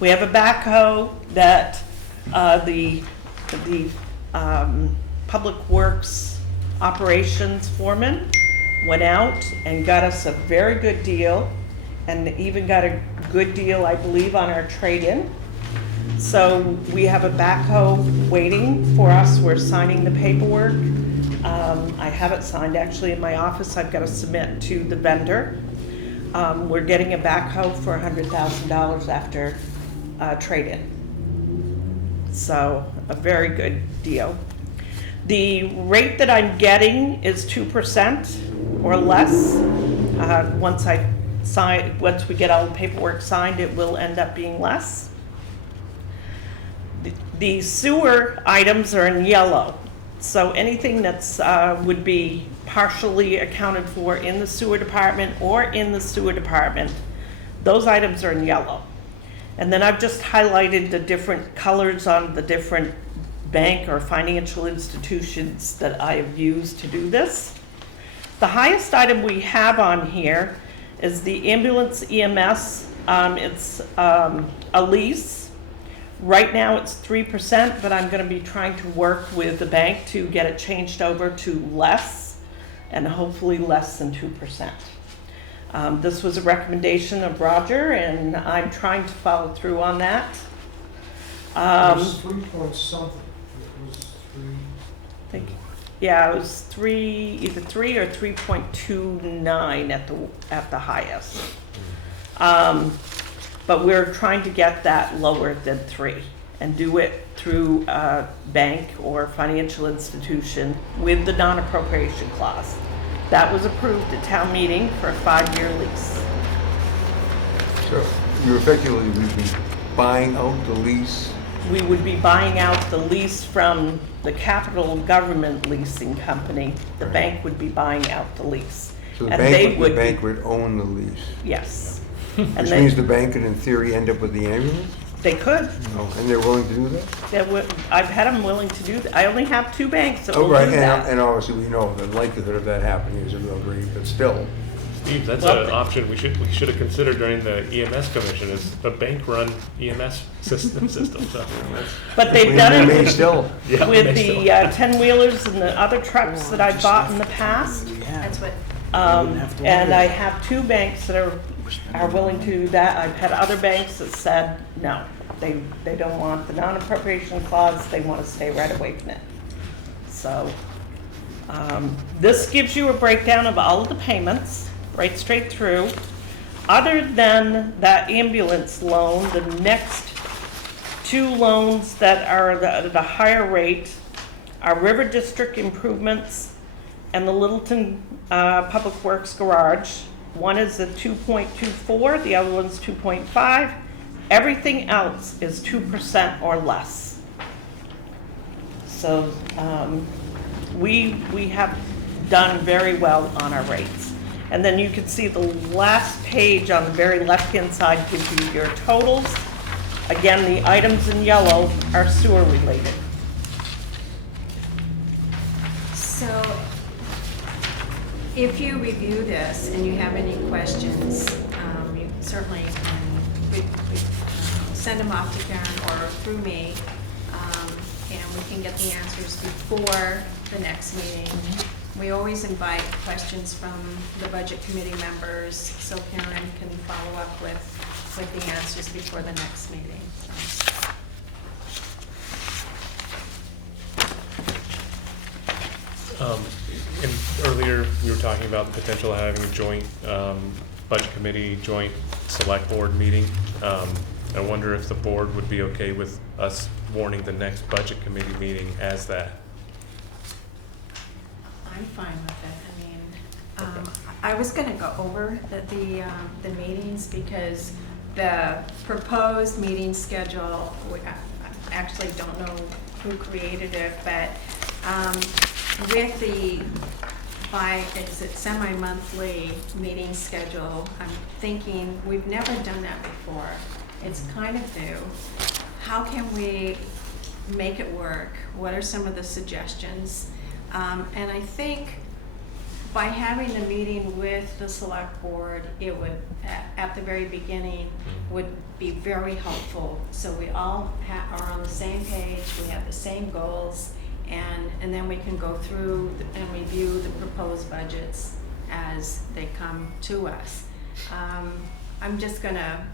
We have a backhoe that the Public Works Operations Foreman went out and got us a very good deal, and even got a good deal, I believe, on our trade-in. So we have a backhoe waiting for us. We're signing the paperwork. I have it signed actually in my office. I've got to submit to the vendor. We're getting a backhoe for $100,000 after trade-in. So a very good deal. The rate that I'm getting is 2% or less. Once we get all the paperwork signed, it will end up being less. The sewer items are in yellow. So anything that's would be partially accounted for in the sewer department or in the sewer department, those items are in yellow. And then I've just highlighted the different colors on the different bank or financial institutions that I have used to do this. The highest item we have on here is the ambulance EMS. It's a lease. Right now it's 3%, but I'm going to be trying to work with the bank to get it changed over to less, and hopefully less than 2%. This was a recommendation of Roger, and I'm trying to follow through on that. It was 3 point something. It was 3. Yeah, it was either 3 or 3.29 at the highest. But we're trying to get that lower than 3 and do it through a bank or financial institution with the non-appropriation clause. That was approved at town meeting for a 5-year lease. So you effectively would be buying out the lease. We would be buying out the lease from the capital government leasing company. The bank would be buying out the lease. So the And bank, they the bank would own the lease. Yes. Which means the bank could in theory end up with the ambulance? They could. Oh, and they're willing to do that? I've had them willing to do that. I only have 2 banks that Oh, will right, do that. and obviously we know the likelihood of that happening is a real great, but still. Steve, that's Well, an option we should have considered during the EMS commission, is a bank-run EMS system. So that's, But they've done We may it still. yeah, with makes the sense. 10-wheelers and the other trucks that I bought in the past. That's what, And I have 2 banks that are willing to do that. I've had other banks that said, no, they don't want the non-appropriation clause, they want to stay right away from it. So, this gives you a breakdown of all of the payments, right straight through. Other than that ambulance loan, the next 2 loans that are at the higher rate are River District improvements and the Littleton Public Works Garage. One is a 2.24, the other one's 2.5. Everything else is 2% or less. So we have done very well on our rates. And then you can see the last page on the very left-hand side gives you your totals. Again, the items in yellow are sewer related. so if you review this and you have any questions, you certainly can send them off to Karen or through me, and we can get the answers before the next meeting. We always invite questions from the budget committee members, so Karen can follow up with the answers before the next meeting. And earlier, we were talking about the potential of having a joint budget committee, joint select board meeting. I wonder if the board would be okay with us warning the next budget committee meeting as that. I'm fine with it. I mean, I was gonna go over the meetings because the proposed meeting schedule, I actually don't know who created it, but with the semi-monthly meeting schedule, I'm thinking, we've never done that before. It's kind of new. How can we make it work? What are some of the suggestions? And I think by having the meeting with the select board, it would, at the very beginning, would be very helpful. So we all are on the same page, we have the same goals, and then we can go through and review the proposed budgets as they come to us. I'm just gonna,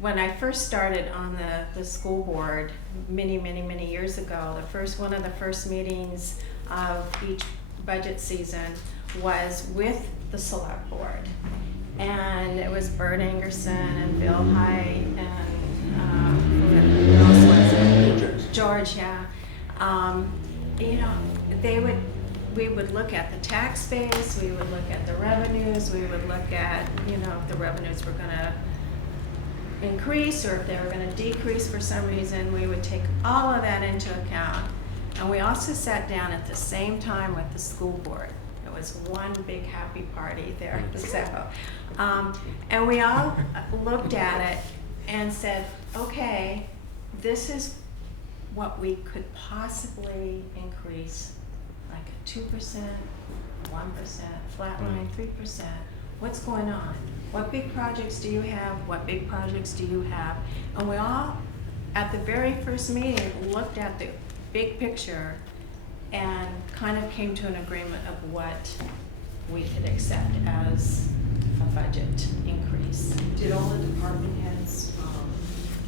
when I first started on the school board many years ago, one of the first meetings of each budget season was with the select board. And it was Bert Angerson and Bill High and who else was it? George, yeah. You know, we would look at the tax base, we would look at the revenues, we would look at, you know, if the revenues were gonna increase or if they were gonna decrease for some reason. We would take all of that into account. And we also sat down at the same time with the school board. It was one big happy party there. So, and we all looked at it and said, okay, this is what we could possibly increase, like a 2%, 1%, flatline 3%. What's going on? What big projects do you have? What big projects do you have? And we all, at the very first meeting, looked at the big picture and kind of came to an agreement of what we could accept as a budget increase. Did all the department heads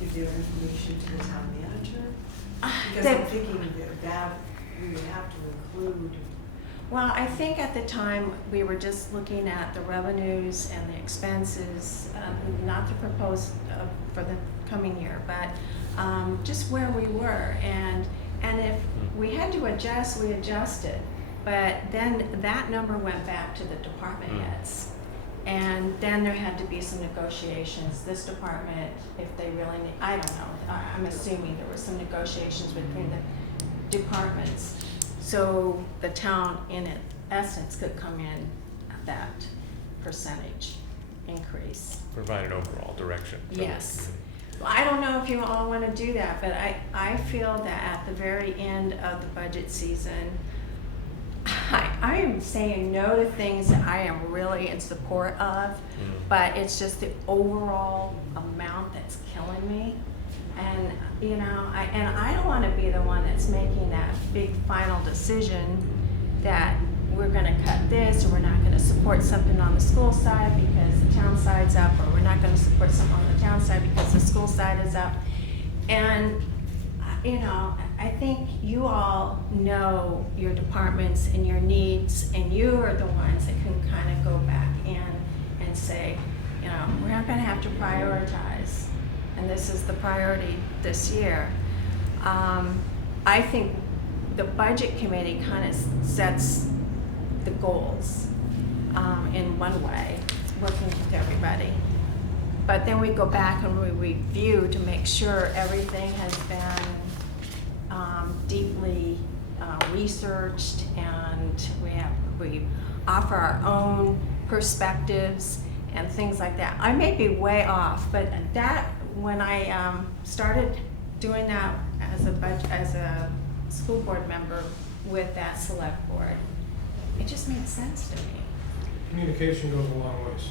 give their information to the town manager? Because I'm thinking that we would have to include. Well, I think at the time we were just looking at the revenues and the expenses, not the proposed for the coming year, but just where we were. And if we had to adjust, we adjusted. But then that number went back to the department heads. And then there had to be some negotiations. This department, if they really need, I don't know, I'm assuming there were some negotiations between the departments. So the town, in essence, could come in at that percentage increase. Provide an overall direction. Yes. Well, I don't know if you all want to do that, but I feel that at the very end of the budget season, I am saying no to things that I am really in support of, but it's just the overall amount that's killing me. And, you know, I don't want to be the one that's making that big final decision that we're going to cut this, or we're not going to support something on the school side because the town side's up, or we're not going to support something on the town side because the school side is up. And, you know, I think you all know your departments and your needs, and you are the ones that can kind of go back in and say, you know, we're not going to have to prioritize, and this is the priority this year. I think the budget committee kind of sets the goals in one way, working with everybody. But then we go back and we review to make sure everything has been deeply researched, and we offer our own perspectives and things like that. I may be way off, but that when I started doing that as a school board member with that select board, it just made sense to me. Communication goes a long ways.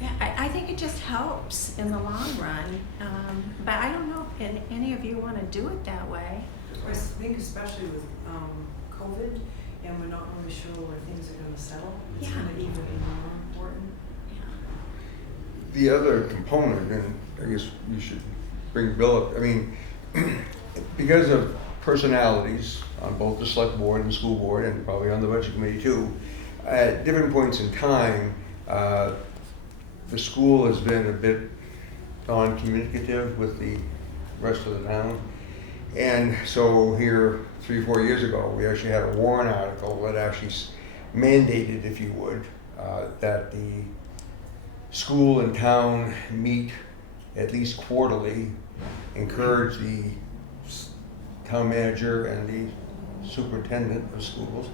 Yeah, I think it just helps in the long run, but I don't know if any of you want to do it that way. I think especially with COVID, and we're not really sure where things are going to settle, it's Yeah. going to even be more important. The other component, and I guess you should bring Bill up, I mean, because of personalities on both the select board and school board, and probably on the budget committee too, at different points in time, the school has been a bit non-communicative with the rest of the town. And so here, 3-4 years ago, we actually had a warrant article that actually mandated, if you would, that the school and town meet at least quarterly, encourage the town manager and the superintendent of schools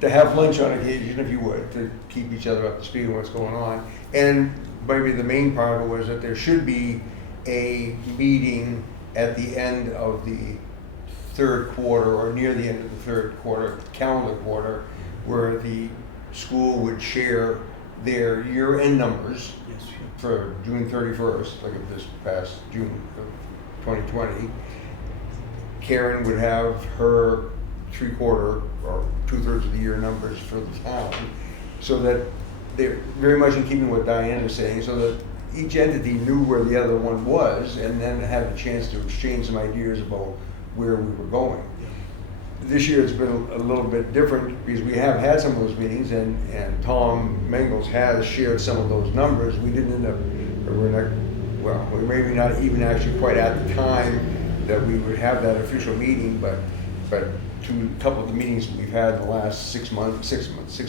to have lunch on occasion, if you would, to keep each other up to speed on what's going on. And maybe the main part of it was that there should be a meeting at the end of the third quarter or near the end of the third quarter, calendar quarter, where the school would share their year-end numbers Yes, for June 31st, like of this past June of 2020. Karen would have her 3/4 or 2/3 of the year numbers for the town, so that they're very much in keeping with what Diane is saying, so that each entity knew where the other one was and then had a chance to exchange some ideas about where we were going. This year it's been a little bit different because we have had some of those meetings, and Tom Mengels has shared some of those numbers. We didn't end up, or we're not, well, we maybe not even actually quite at the time that we would have that official meeting, but to a couple of the meetings we've had in the last 6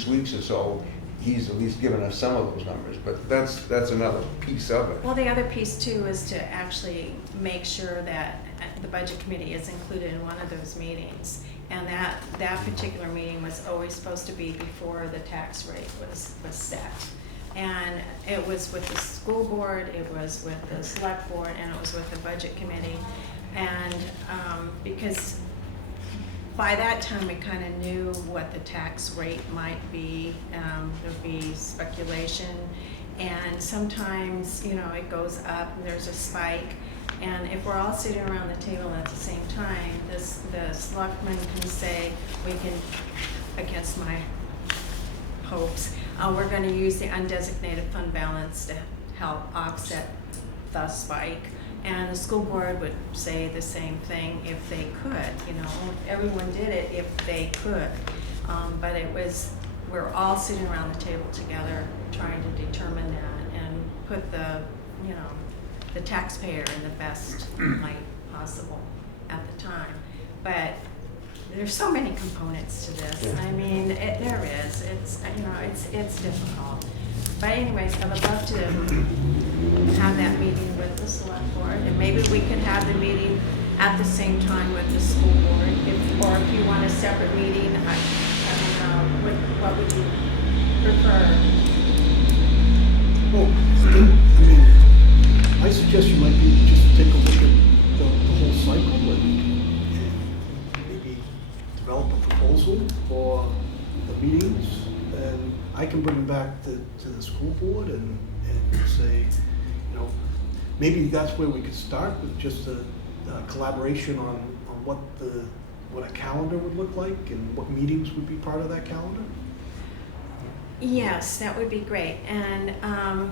weeks or so, he's at least given us some of those numbers, but that's another piece of it. Well, the other piece too is to actually make sure that the budget committee is included in one of those meetings. And that particular meeting was always supposed to be before the tax rate was set. And it was with the school board, it was with the select board, and it was with the budget committee. And because by that time, we kind of knew what the tax rate might be. There'd be speculation, and sometimes, you know, it goes up and there's a spike. And if we're all sitting around the table at the same time, the selectmen can say, we can, against my hopes, we're going to use the undesignated fund balance to help offset the spike. And the school board would say the same thing if they could. You know, everyone did it if they could. But it was, we're all sitting around the table together trying to determine that and put the, you know, the taxpayer in the best light possible at the time. But there's so many components to this. I mean, there is. It's, you know, it's difficult. But anyways, I would love to have that meeting with the select board, and maybe we could have the meeting at the same time with the school board, or if you want a separate meeting, I don't know, what would you prefer? Well, I mean, my suggestion might be just to take a look at the whole cycle and maybe develop a proposal for the meetings, and I can bring them back to the school board and say, you know, maybe that's where we could start with just a collaboration on what a calendar would look like and what meetings would be part of that calendar. Yes, that would be great. And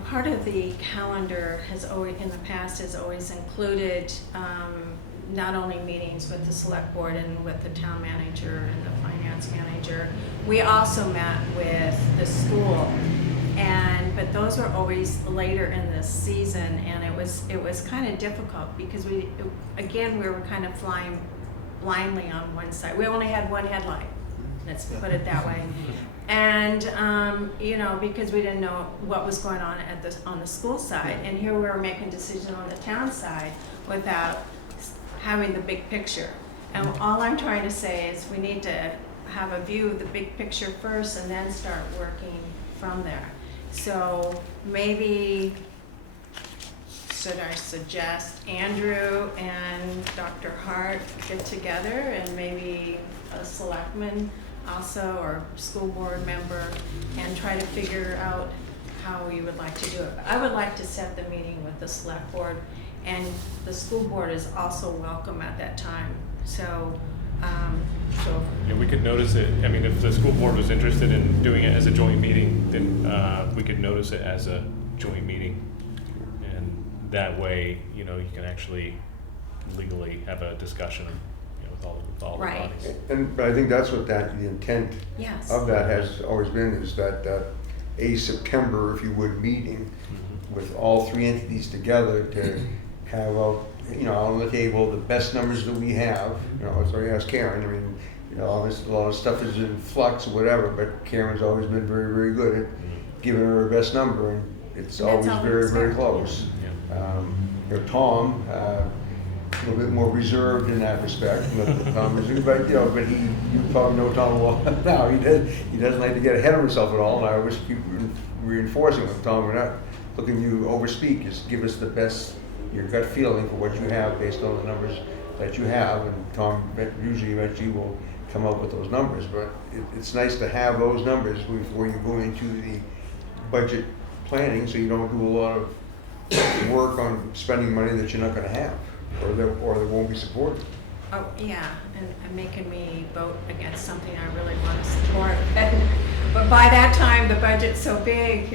part of the calendar has always, in the past, has always included not only meetings with the select board and with the town manager and the finance manager. We also met with the school, but those were always later in the season, and it was kind of difficult because we were kind of flying blindly on one side. We only had one headline. Let's put it that way. And, you know, because we didn't know what was going on on the school side. And here we were making decisions on the town side without having the big picture. And all I'm trying to say is we need to have a view of the big picture first and then start working from there. So maybe, should I suggest Andrew and Dr. Hart get together, and maybe a selectman also, or school board member, and try to figure out how we would like to do it. But I would like to set the meeting with the select board, and the school board is also welcome at that time. So, Yeah, we could notice it. I mean, if the school board was interested in doing it as a joint meeting, then we could notice it as a joint meeting. And that way, you know, you can actually legally have a discussion, you know, with all Right. the bodies. But I think that's what the intent yes. of that has always been, is that a September, if you would, meeting with all three entities together to have on the table the best numbers that we have. So I asked Karen. I mean, a lot of stuff is in flux or whatever, but Karen's always been very, very good at giving her her best number, and it's That's always all we very, very expect. close. Tom, a little bit more reserved in that respect. Tom is, but you probably know Tom well now. He doesn't like to get ahead of himself at all, and I always keep reinforcing with Tom, we're not looking you overspeak. Just give us the best, your gut feeling for what you have based on the numbers that you have, and Tom usually eventually will come up with those numbers. But it's nice to have those numbers before you go into the budget planning, so you don't do a lot of work on spending money that you're not going to have, or that won't be supported. Oh, yeah, and making me vote against something I really want to support. But by that time, the budget's so big,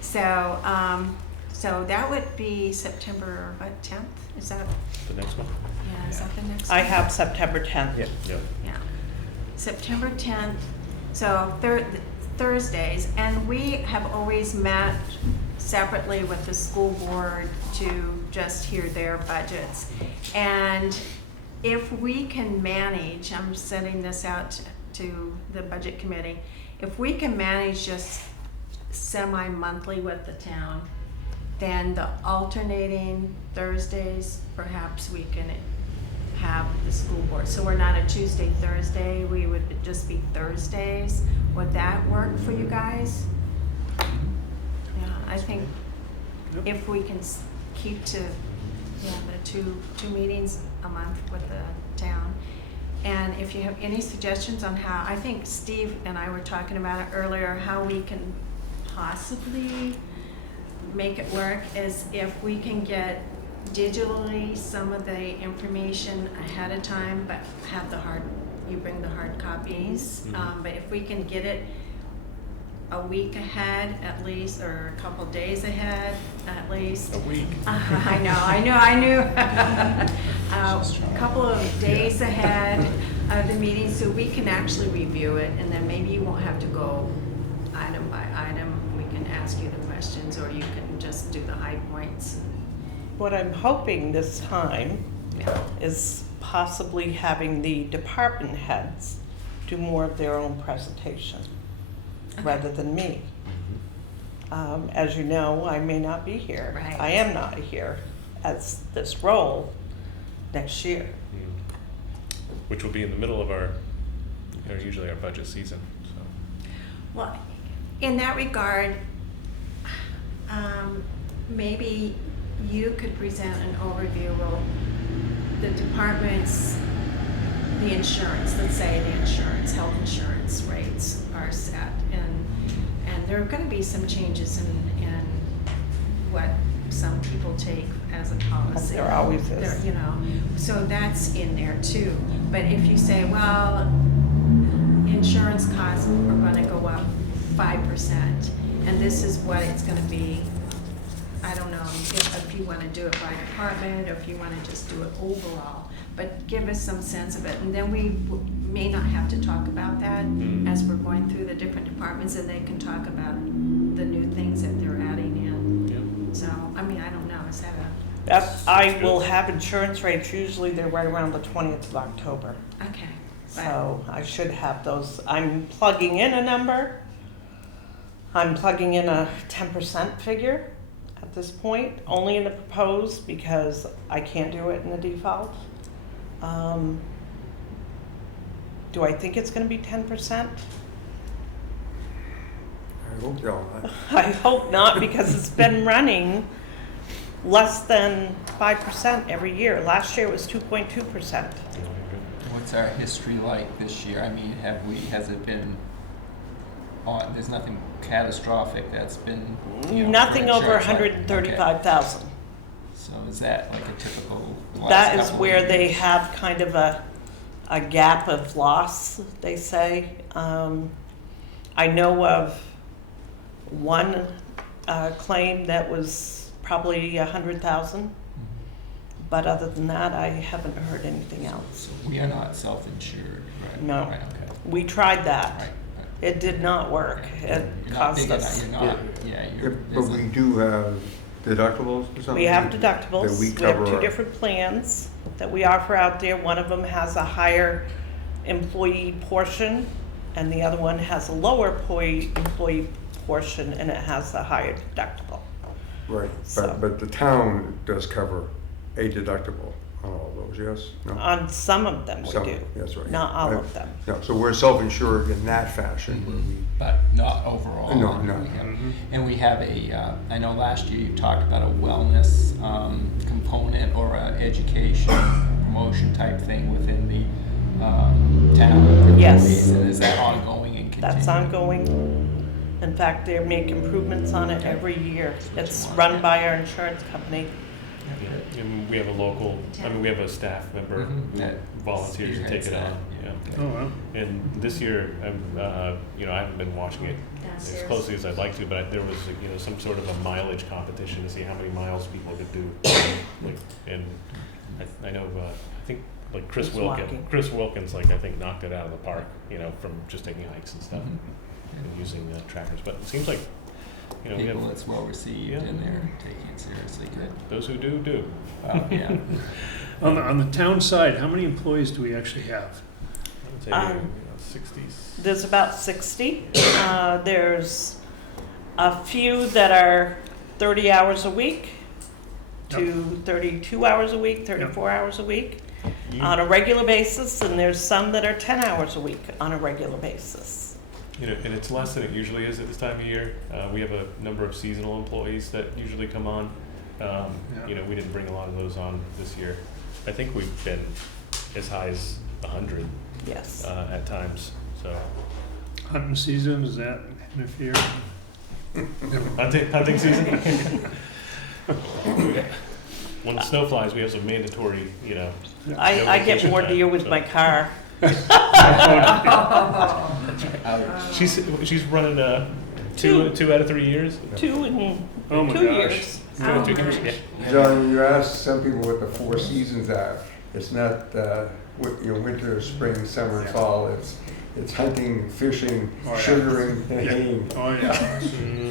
So that would be September, 10th? Is that, The next one? yeah, is that the next I one? have September 10th. Yep. Yeah. September 10th, so Thursdays, and we have always met separately with the school board to just hear their budgets. And if we can manage, I'm sending this out to the budget committee, if we can manage just semi-monthly with the town, then the alternating Thursdays, perhaps we can have the school board. So we're not a Tuesday, Thursday, we would just be Thursdays. Would that work for you guys? Yeah, I think if we can keep to, the two meetings a month with the town. And if you have any suggestions on how, I think Steve and I were talking about it earlier, how we can possibly make it work is if we can get digitally some of the information ahead of time, but have you bring the hard copies. But if we can get it a week ahead at least, or a couple days ahead at least. A week. I knew. A couple of days ahead of the meeting, so we can actually review it, and then maybe you won't have to go item by item. We can ask you the questions, or you can just do the high points. What I'm hoping this time is possibly having the department heads do more of their own presentation rather than me. As you know, I may not be here. Right. I am not here as this role next year. Which will be in the middle of usually our budget season, so. Well, in that regard, maybe you could present an overview of the department's, the insurance, let's say the insurance, health insurance rates are set, and there are gonna be some changes in what some people take as a policy. There always is. So that's in there too. But if you say, well, insurance costs are gonna go up 5%, and this is what it's gonna be, I don't know if you wanna do it by department, or if you wanna just do it overall, but give us some sense of it, and then we may not have to talk about that as we're going through the different departments, and they can talk about the new things that they're adding in. Yeah. So, I don't know, is that I will have insurance rates, usually they're right around the 20th of October. okay? So I should have those. I'm plugging in a number. I'm plugging in a 10% figure at this point, only in the proposed because I can't do it in the default. Do I think it's going to be 10%? I hope they'll not. I hope not, because it's been running less than 5% every year. Last year it was 2.2%. What's our history like this year? I mean, has it been there's nothing catastrophic that's been, Nothing for over insurance, like- 135,000. Okay. So is that like a typical last That is couple of where they years? have kind of a gap of loss, they say. I know of one claim that was probably 100,000, but other than that, I haven't heard anything else. So we are not self-insured, right? No. Right, okay. We tried that. Right, It did not work. It You're not cost big enough, us. you're not, yeah, Yeah, you're. but we do have deductibles or something? We have That deductibles. we We have cover. two different plans that we offer out there. One of them has a higher employee portion, and the other one has a lower employee portion, and it has a higher deductible. Right, So- but the town does cover a deductible on all those, yes? No? On some of them we Some, do, that's right. not all I- of them. No, so we're self-insured in that fashion, where we, But not overall. No, And no. we have- And we have I know last year you talked about a wellness component or a education promotion type thing within the town. Yes. employees, and is that ongoing and continuing? That's ongoing. In fact, they make improvements on it every year. It's run by our insurance company. Yeah, and we have a local, I mean, we have a staff member Mhm. who That volunteers to take spearheads it that, on, yeah. yeah. Oh, wow. And this year, I haven't been watching it as Downstairs. closely as I'd like to, but there was, some sort of a mileage competition to see how many miles people could do. Like, and I know, I think, like Chris It's Wilkins, walking. I think knocked it out of the park, from just taking hikes and stuff Mhm. and using trackers. But it seems like, we People have that's well received Yeah. and they're taking it seriously, good. those who do. Yeah. On the town side, how many employees do we actually have? I would say, 60s. There's about 60. There's a few that are 30 hours a week to 32 hours a week, 34 hours a week on a regular basis, and there's some that are 10 hours a week on a regular basis. And it's less than it usually is at this time of year. We have a number of seasonal employees that usually come on. We didn't bring a lot of those on this year. I think we've been as high as 100 Yes. at times. So Hunting season, does that interfere? hunting season. When the snow flies, we have some mandatory, I get vacation more time, deal with so. my car. She's running Two. 2 out of 3 years. 2 in Oh my 2 gosh. years. 2 out of 2 years. Yeah. John, you ask some people what the four seasons are, it's not, winter, spring, summer, and fall, it's hunting, fishing, Oh, yeah. sugaring, and Yeah. haying. Oh, yeah.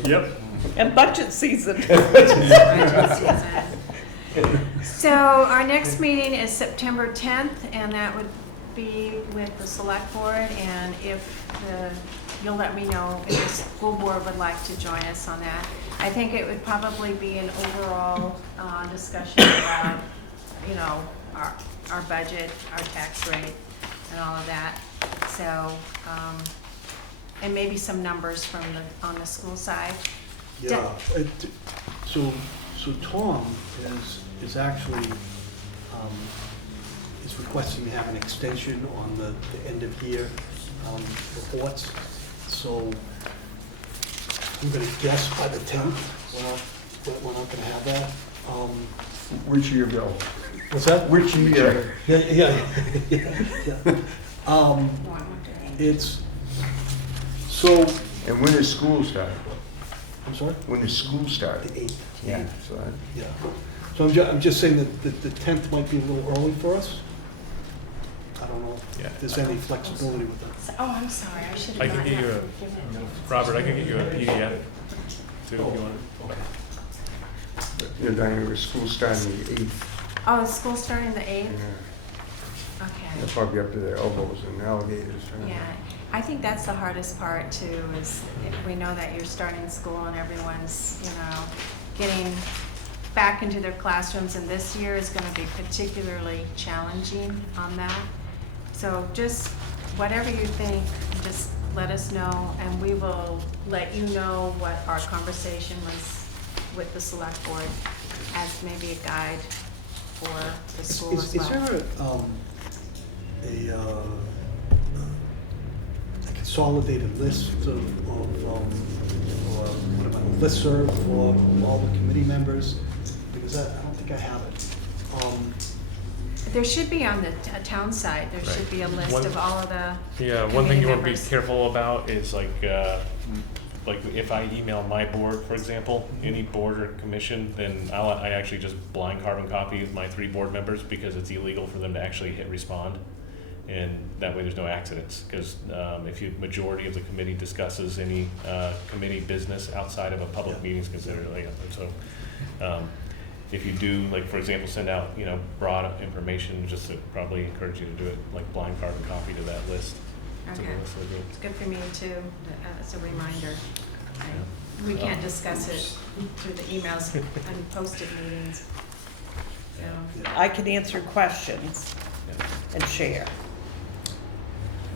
Yep. And budget season. So our next meeting is September 10th, and that would be with the select board, and you'll let me know if the school board would like to join us on that. I think it would probably be an overall discussion about, our budget, our tax rate, and all of that. So, and maybe some numbers on the school side. Yeah, so Tom is actually, is requesting to have an extension on the end of year, reports. So I'm gonna guess by the 10th, we're not gonna have that. Which year, Bill? What's that? Which year? Yeah. It's, so, And when does school start? I'm sorry? When does school start? The 8th. Yeah. So that- Yeah. So I'm just saying that the 10th might be a little early for us. I don't know Yeah. if there's any flexibility with that. I'm sorry, I should have. I can get you Robert, I can get you a PDF too if you want. Diane, with school starting the 8th. Oh, is school starting the 8th? Yeah. Okay. They're probably up to their elbows in alligators. Yeah, I think that's the hardest part too, is if we know that you're starting school and everyone's, getting back into their classrooms, and this year is gonna be particularly challenging on that. So just whatever you think, just let us know, and we will let you know what our conversation was with the select board as maybe a guide for the school as Is well. there a consolidated list of or what about a listserv for all the committee members? Because I don't think I have it. There should be on the town side, there should Right. be a list One- of all of the Yeah, one committee thing you want to be members. careful about is like if I email my board, for example, any board or commission, then I actually just blind carbon copy my 3 board members because it's illegal for them to actually hit respond. And that way there's no accidents, because if you, majority of the committee discusses any committee business outside of a public meeting is considered, so if you do, like, for example, send out, broad information, just to probably encourage you to do it, like blind carbon copy to that list. To the Okay. list of the group. It's good for me too, as a reminder. We can't discuss it through the emails and posted meetings. So, I can answer questions Yeah. and share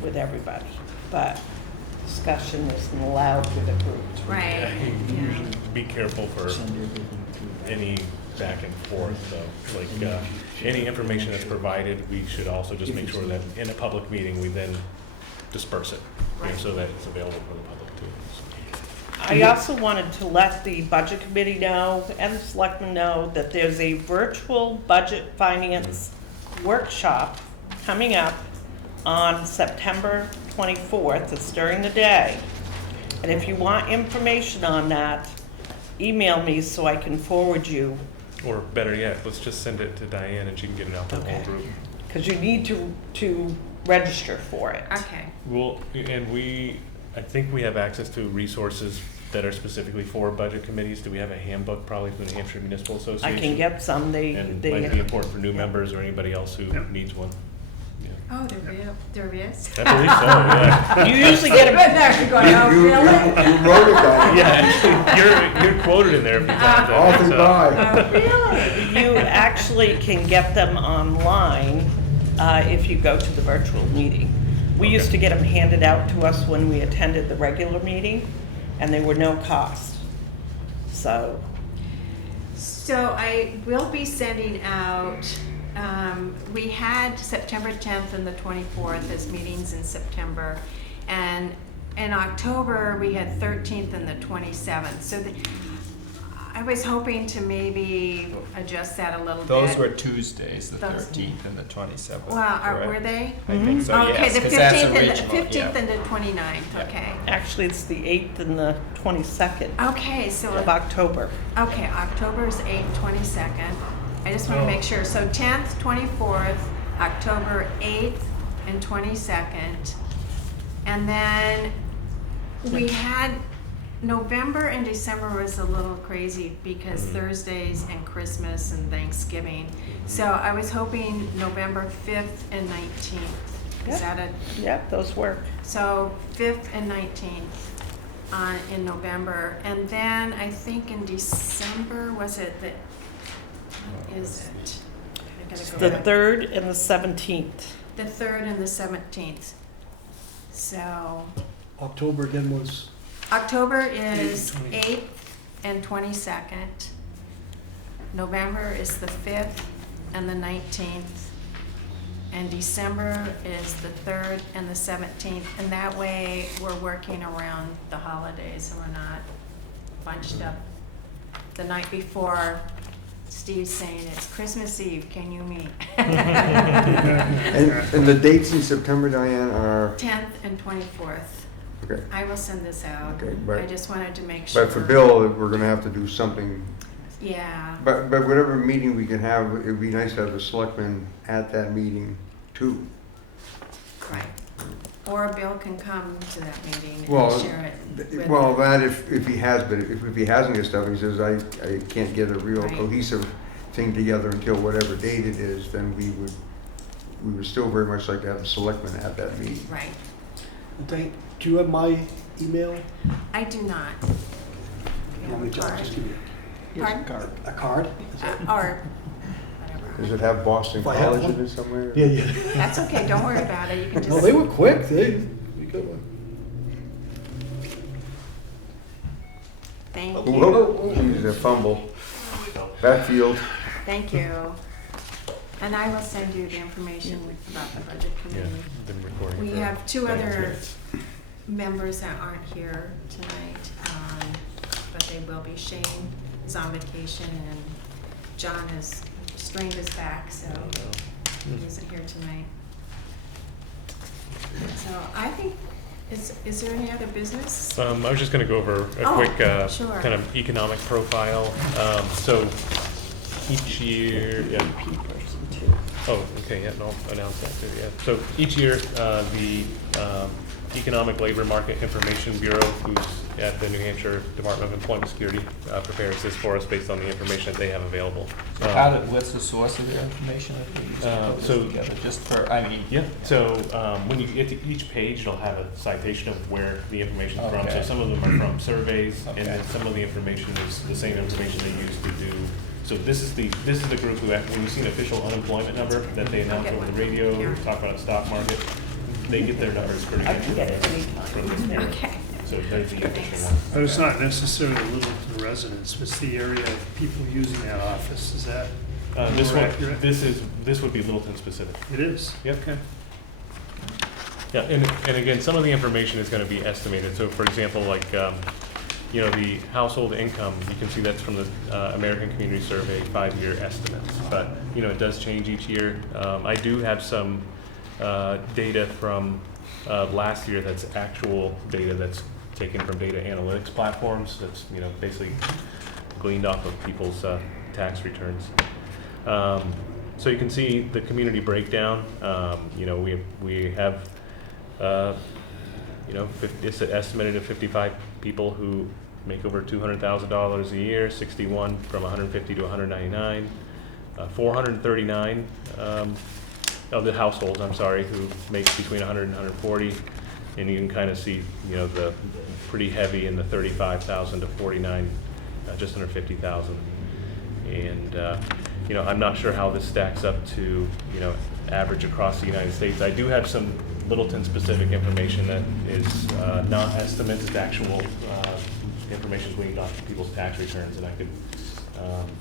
with everybody, but discussion isn't allowed with the group. right, Yeah, you yeah. usually be careful for Send everything to. any back and forth, though. Like, any information that's provided, we should also just make sure that in a public meeting, we then disperse it, Right. so that it's available for the public too. I also wanted to let the budget committee know and the selectmen know that there's a virtual budget finance workshop coming up on September 24th. It's during the day. And if you want information on that, email me so I can forward you, Or better yet, let's just send it to Diane and she can get it out to the whole Okay. group. because you need to register for it. Okay, Well, and I think we have access to resources that are specifically for budget committees. Do we have a handbook probably from the New Hampshire Municipal I Association? can get some, And might be they, important for new members or anybody else who Yep. needs one. Yeah. oh, there is? I believe so, yeah. you usually get But a, there you're going, oh, You really? wrote it down. Yeah, you're quoted in there a few times. I Often think, so. by. Oh, really? you actually can get them online if you go to the virtual meeting. We used to get them handed out to us when we attended the regular meeting, and they were no cost. So, So I will be sending out, we had September 10th and the 24th as meetings in September. And in October, we had 13th and the 27th. So I was hoping to maybe adjust that a little bit. Those were Tuesdays, the Those- 13th and the 27th. Well, correct? were they? I think so, Okay, yes, the 'cause that's 15th and the original, 15th yeah. and the 29th, Yeah. okay. actually, it's the 8th and the 22nd Okay, so, of October. okay, October's 8th, 22nd. I just want to Oh. make sure. So 10th, 24th, October 8th and 22nd. And then we had, November and December was a little crazy because Thursdays and Christmas and Thanksgiving. So I was hoping November 5th and 19th. Is Yeah. that a, Yep, those work. so 5th and 19th in November. And then I think in December, was it the, what is it? I gotta go The back. 3rd and the 17th. The 3rd and the 17th. So October again was, October is 8th and 22nd. November is the 5th and the 19th. And December is the 3rd and the 17th. And that way, we're working around the holidays and we're not bunched up the night before. Steve's saying it's Christmas Eve, can you meet? And the dates in September, Diane, are, 10th and 24th. okay. I will send this out. Okay, but- I just wanted to make sure. But for Bill, we're gonna have to do something, Yeah, but whatever meeting we can have, it'd be nice to have the selectmen at that meeting too. right. Or Bill can come to that meeting Well, and share it with. Well, that if he has, but if he hasn't got stuff, he says, I can't get a real Right. cohesive thing together until whatever date it is, then we would still very much like to have the selectmen at that meeting. Right. Diane, do you have my email? I do not. You want me to just give you Pardon? a card? Is that- Or Does whatever. it have Boston If I have College in one? it somewhere? Yeah, yeah. That's okay, don't worry about it, you can just. No, they were quick, we got one. Thank you, Whoa, geez, a fumble. Backfield. thank you. And I will send you the information about the budget Yeah, committee. been recording. We for have two 9 other minutes. members that aren't here tonight, but they will be. Shane is on vacation and John has strained his back, so he isn't here tonight. So I think, is there any other business? I was just gonna go over a Oh, quick, sure. kind of economic profile. So each year, yeah, P person too. Oh, okay, yeah, no, I'll announce that too, yeah. So each year, the Economic Labor Market Information Bureau, who's at the New Hampshire Department of Employment Security, prepares this for us based on the information that they have available. What's the source of their information? If we used to put this so- together, just for, I mean. Yeah, so when you get to each page, it'll have a citation of where the information's from. So Okay. some of them are from surveys, and then Okay. some of the information is the same information they use to do. So this is the group who, when you see an official unemployment number that they announce I'll get over the one. radio, Here. talk about the stock market, they get their numbers pretty I good can get it anytime. from this bureau. Okay. So that's the official Thanks. one. But it's not necessarily Littleton residents, it's the area of people using that office, is that This more one, accurate? this would be Littleton specific. It is? Yep. Okay. Yeah, and again, some of the information is gonna be estimated. So for example, like, you know, the household income, you can see that's from the American Community Survey 5-year estimates. But, you know, it does change each year. I do have some data from last year that's actual data that's taken from data analytics platforms. That's, you know, basically gleaned off of people's tax returns. So you can see the community breakdown. You know, we have, you know, it's estimated at 55 people who make over $200,000 a year, 61 from 150 to 199, 439 of the households, I'm sorry, who make between 100 and 140, and you can kind of see, you know, the pretty heavy in the 35,000 to 49, just under 50,000. And you know, I'm not sure how this stacks up to, you know, average across the United States. I do have some Littleton-specific information that is not estimates, it's actual information gleaned off of people's tax returns, and I could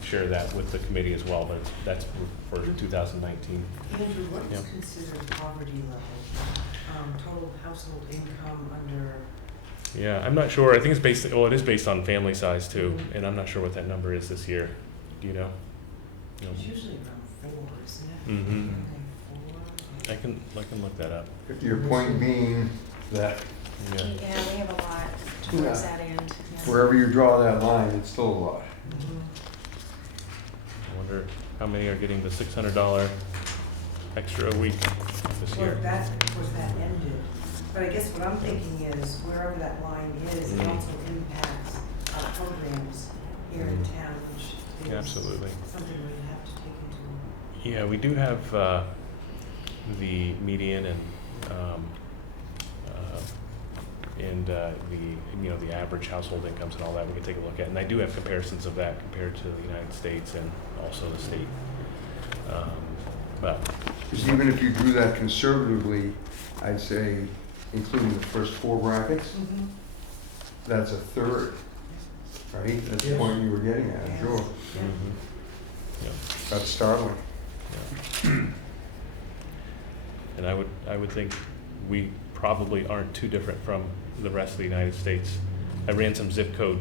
share that with the committee as well, but that's for 2019. Andrew, what is Yep. considered poverty level? Total household income under, Yeah, I'm not sure. I think it's based, well, it is based on family size too, and I'm not sure what that number is this year. Do you know? No. it's usually around 4, isn't it? Mm-hmm. Okay, 4. I can look that up. Your point being that Yeah. Yeah, we have a lot Yeah. towards that end. yeah. wherever you draw that line, it's still a lot. I wonder how many are getting the $600 extra a week this Well, year. that, of course, that ended. But I guess what I'm thinking is, wherever that line is, it Mm. also impacts our programs here in town, which is Absolutely. something we have to take into. Yeah, we do have the median and the, you know, the average household incomes and all that we can take a look at. And I do have comparisons of that compared to the United States and also the state. But Because even if you drew that conservatively, I'd say, including the first 4 brackets, that's a third, right? That's the Yes. point you were getting at, Yes. sure. Yeah. yeah. That's startling. And I would think we probably aren't too different from the rest of the United States. I ran some zip code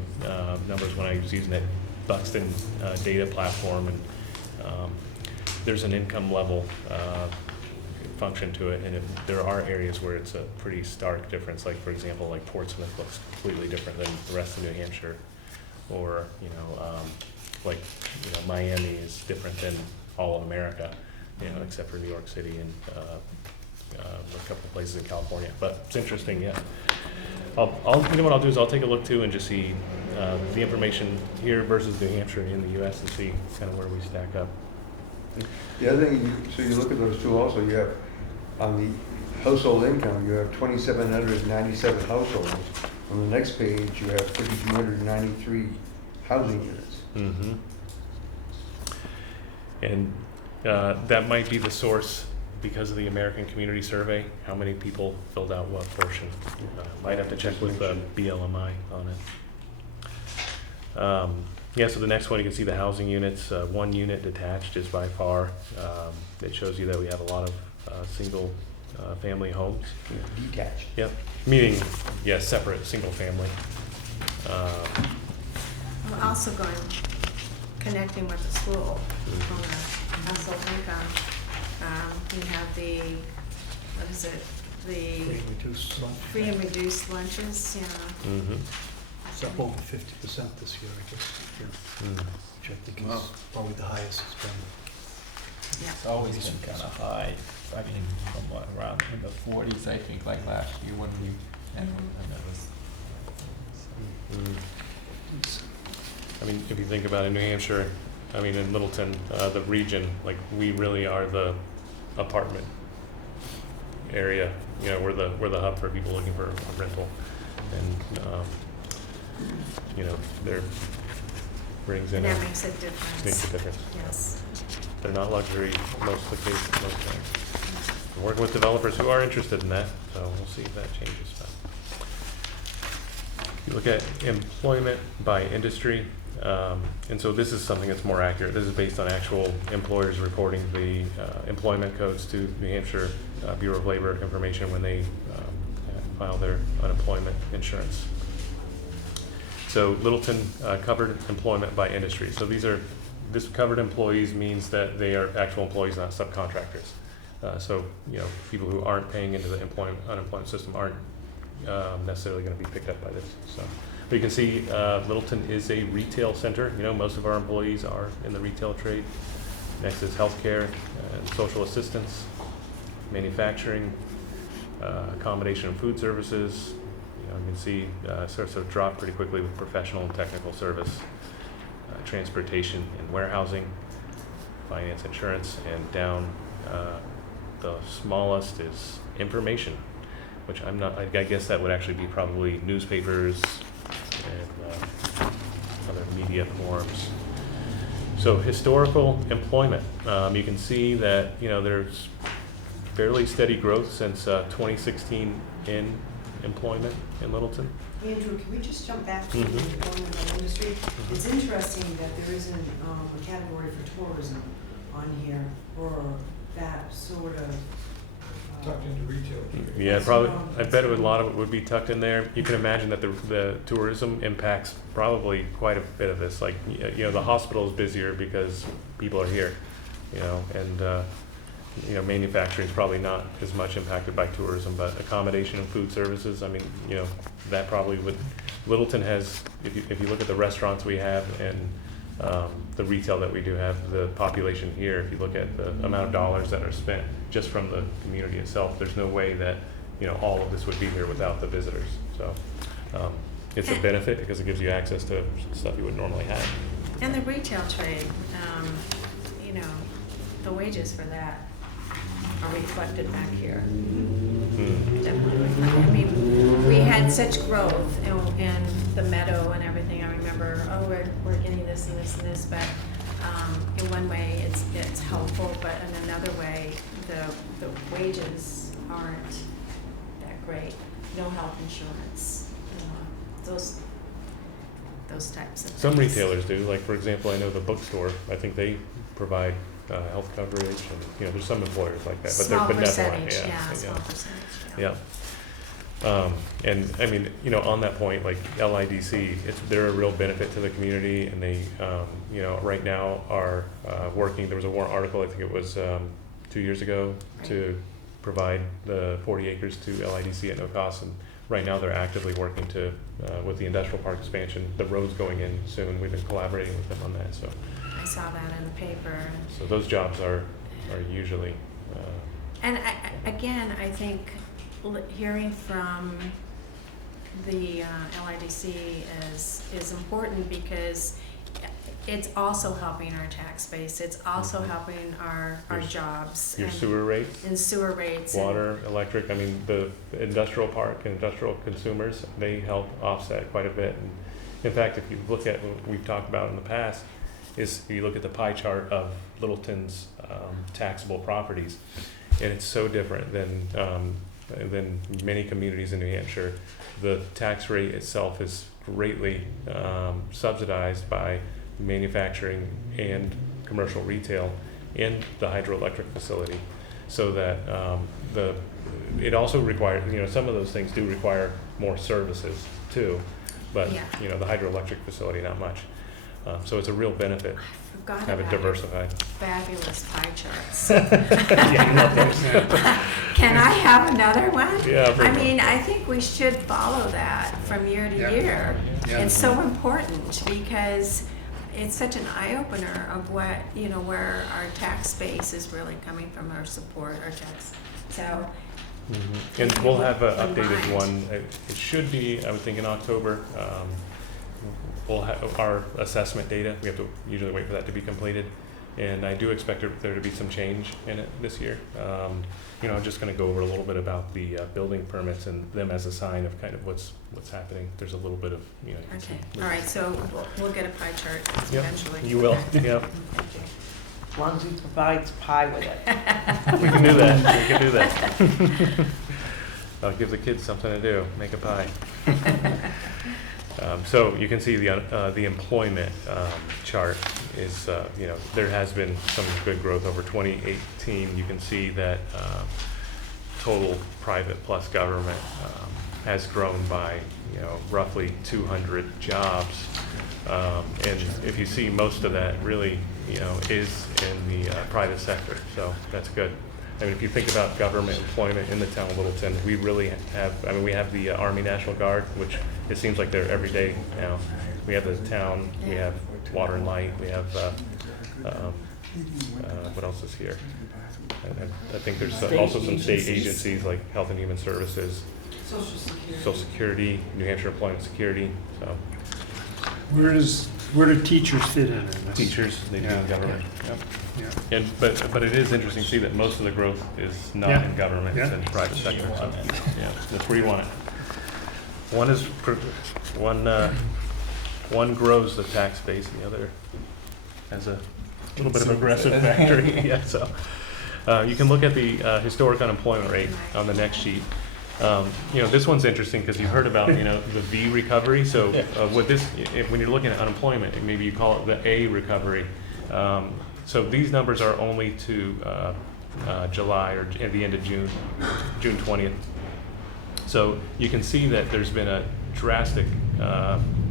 numbers when I was using that Buxton data platform, and there's an income level function to it, and there are areas where it's a pretty stark difference. Like, for example, like Portsmouth looks completely different than the rest of New Hampshire, or like, you know, Miami is different than all of America, you know, except for New York City and a couple of places in California. But it's interesting, yeah. You know what I'll do is I'll take a look too and just see the information here versus New Hampshire in the U.S. and see kind of where we stack up. The other thing, so you look at those two also, you have, on the household income, you have 2,797 households. On the next page, you have 3,293 housing units. Mm-hmm. And that might be the source because of the American Community Survey, how many people filled out what portion. Might have to check with BLMI on it. Yeah, so the next one, you can see the housing units. 1 unit detached is by far. It shows you that we have a lot of single family homes. Detached. Yep, meaning, yeah, separate, single family. I'm also going, connecting with the school on the household income. You have the, what is it, the Reduced lunch. free and reduced lunches, yeah. Mm-hmm. It's up over 50% this year, I guess, yeah, which I think is probably the highest it's been. Yeah. It's always been kind of high. I mean, from what, around in the 40s, I think, like last year when we, and that was. I mean, if you think about it, New Hampshire, I mean, in Littleton, the region, like, we really are the apartment area. You know, we're the hub for people looking for a rental, and you know, there brings in And that makes a difference. makes a difference. Yes. They're not luxury most of the cases, most times. We're working with developers who are interested in that, so we'll see if that changes. You look at employment by industry, and so this is something that's more accurate. This is based on actual employers reporting the employment codes to New Hampshire Bureau of Labor information when they file their unemployment insurance. So Littleton covered employment by industry. So this covered employees means that they are actual employees, not subcontractors. So, you know, people who aren't paying into the unemployment system aren't necessarily going to be picked up by this. So, but you can see Littleton is a retail center. You know, most of our employees are in the retail trade. Next is healthcare and social assistance, manufacturing, accommodation and food services. You know, you can see sort of drop pretty quickly with professional and technical service, transportation and warehousing, finance, insurance, and down the smallest is information, which I'm not, I guess that would actually be probably newspapers and other media forms. So historical employment, you can see that, you know, there's fairly steady growth since 2016 in employment in Littleton. Andrew, can we just jump back to the Mhm. employment by industry? It's interesting that there isn't a category for tourism on here, or that sort of. Tucked into retail. Yeah, probably, I bet a lot of it would be tucked in there. You can imagine that the tourism impacts probably quite a bit of this. Like, you know, the hospital is busier because people are here, you know, and, you know, manufacturing is probably not as much impacted by tourism, but accommodation and food services, I mean, you know, that probably would, Littleton has, if you look at the restaurants we have and the retail that we do have, the population here, if you look at the amount of dollars that are spent just from the community itself, there's no way that, you know, all of this would be here without the visitors. So it's a benefit because it gives you access to stuff you would normally have. And the retail trade, you know, the wages for that are reflected back here. Definitely reflected. I mean, we had such growth in the meadow and everything. I remember, we're getting this and this and this, but in one way it's helpful, but in another way, the wages aren't that great. No health insurance, those types of things. Some retailers do, like for example, I know the bookstore, I think they provide health coverage, and you know, there's some employers like that, but Small they're percentage, benevolent. yeah, small percentage. Yeah. And I mean, you know, on that point, like LIDC, they're a real benefit to the community, and they, you know, right now are working. There was a warrant article, I think it was 2 years ago, to provide the 40 acres to LIDC at no cost, and right now they're actively working to with the industrial park expansion. The road's going in soon. We've been collaborating with them on that. So I saw that in the paper. so those jobs are usually. And again, I think hearing from the LIDC is important because it's also helping our tax base. It's also helping our jobs. Your and- sewer rates, and sewer rates. water, electric. I mean, the industrial park and industrial consumers, they help offset quite a bit. And in fact, if you look at what we've talked about in the past, is you look at the pie chart of Littleton's taxable properties, and it's so different than many communities in New Hampshire. The tax rate itself is greatly subsidized by manufacturing and commercial retail and the hydroelectric facility, so that it also requires, you know, some of those things do require more services too, but Yeah. you know, the hydroelectric facility not much. So it's a real benefit I forgot to have it about it. diversified. Fabulous pie charts. Yeah, you love those. Can I have another one? Yeah, bring I one. mean, I think we should follow that from year to Yeah. year. Yeah. It's so important because it's such an eye-opener of what, you know, where our tax base is really coming from, our support, our tax. So, And we'll have an In updated mind. one. It should be, I would think, in October. We'll have our assessment data. We have to usually wait for that to be completed. And I do expect there to be some change in it this year. You know, I'm just going to go over a little bit about the building permits and them as a sign of kind of what's happening. There's a little bit of, you know. okay, all right, so we'll get a pie chart Yep, eventually. you will. Okay. Yep. Thank you. As long as he provides pie with it. We can do that. We can do that. I'll give the kids something to do. Make a pie. So you can see the employment chart is, you know, there has been some good growth over 2018. You can see that total private plus government has grown by, you know, roughly 200 jobs. And if you see, most of that really, you know, is in the private sector. So that's good. I mean, if you think about government employment in the town of Littleton, we really have, I mean, we have the Army National Guard, which it seems like they're every day now. We have the town, we have Water and Light, we have, what else is here? And I think there's also some state agencies like Health and Human Services, Social Security. Social Security, New Hampshire Employment Security, so. Where do teachers fit in this? Teachers, they do Yeah, in government, yep. Yeah. And, but it is interesting to see that most of the growth is not Yeah. in government, it's Yeah. in private sector, so, yeah, that's where you want it. One is, one grows the tax base, and the other has a little bit of aggressive factor, yeah, so. You can look at the historic unemployment rate on the next sheet. You know, this one's interesting because you've heard about, you know, the V recovery. So with this, when you're looking at unemployment, maybe you call it the A recovery. So these numbers are only to July or at the end of June 20th. So you can see that there's been a drastic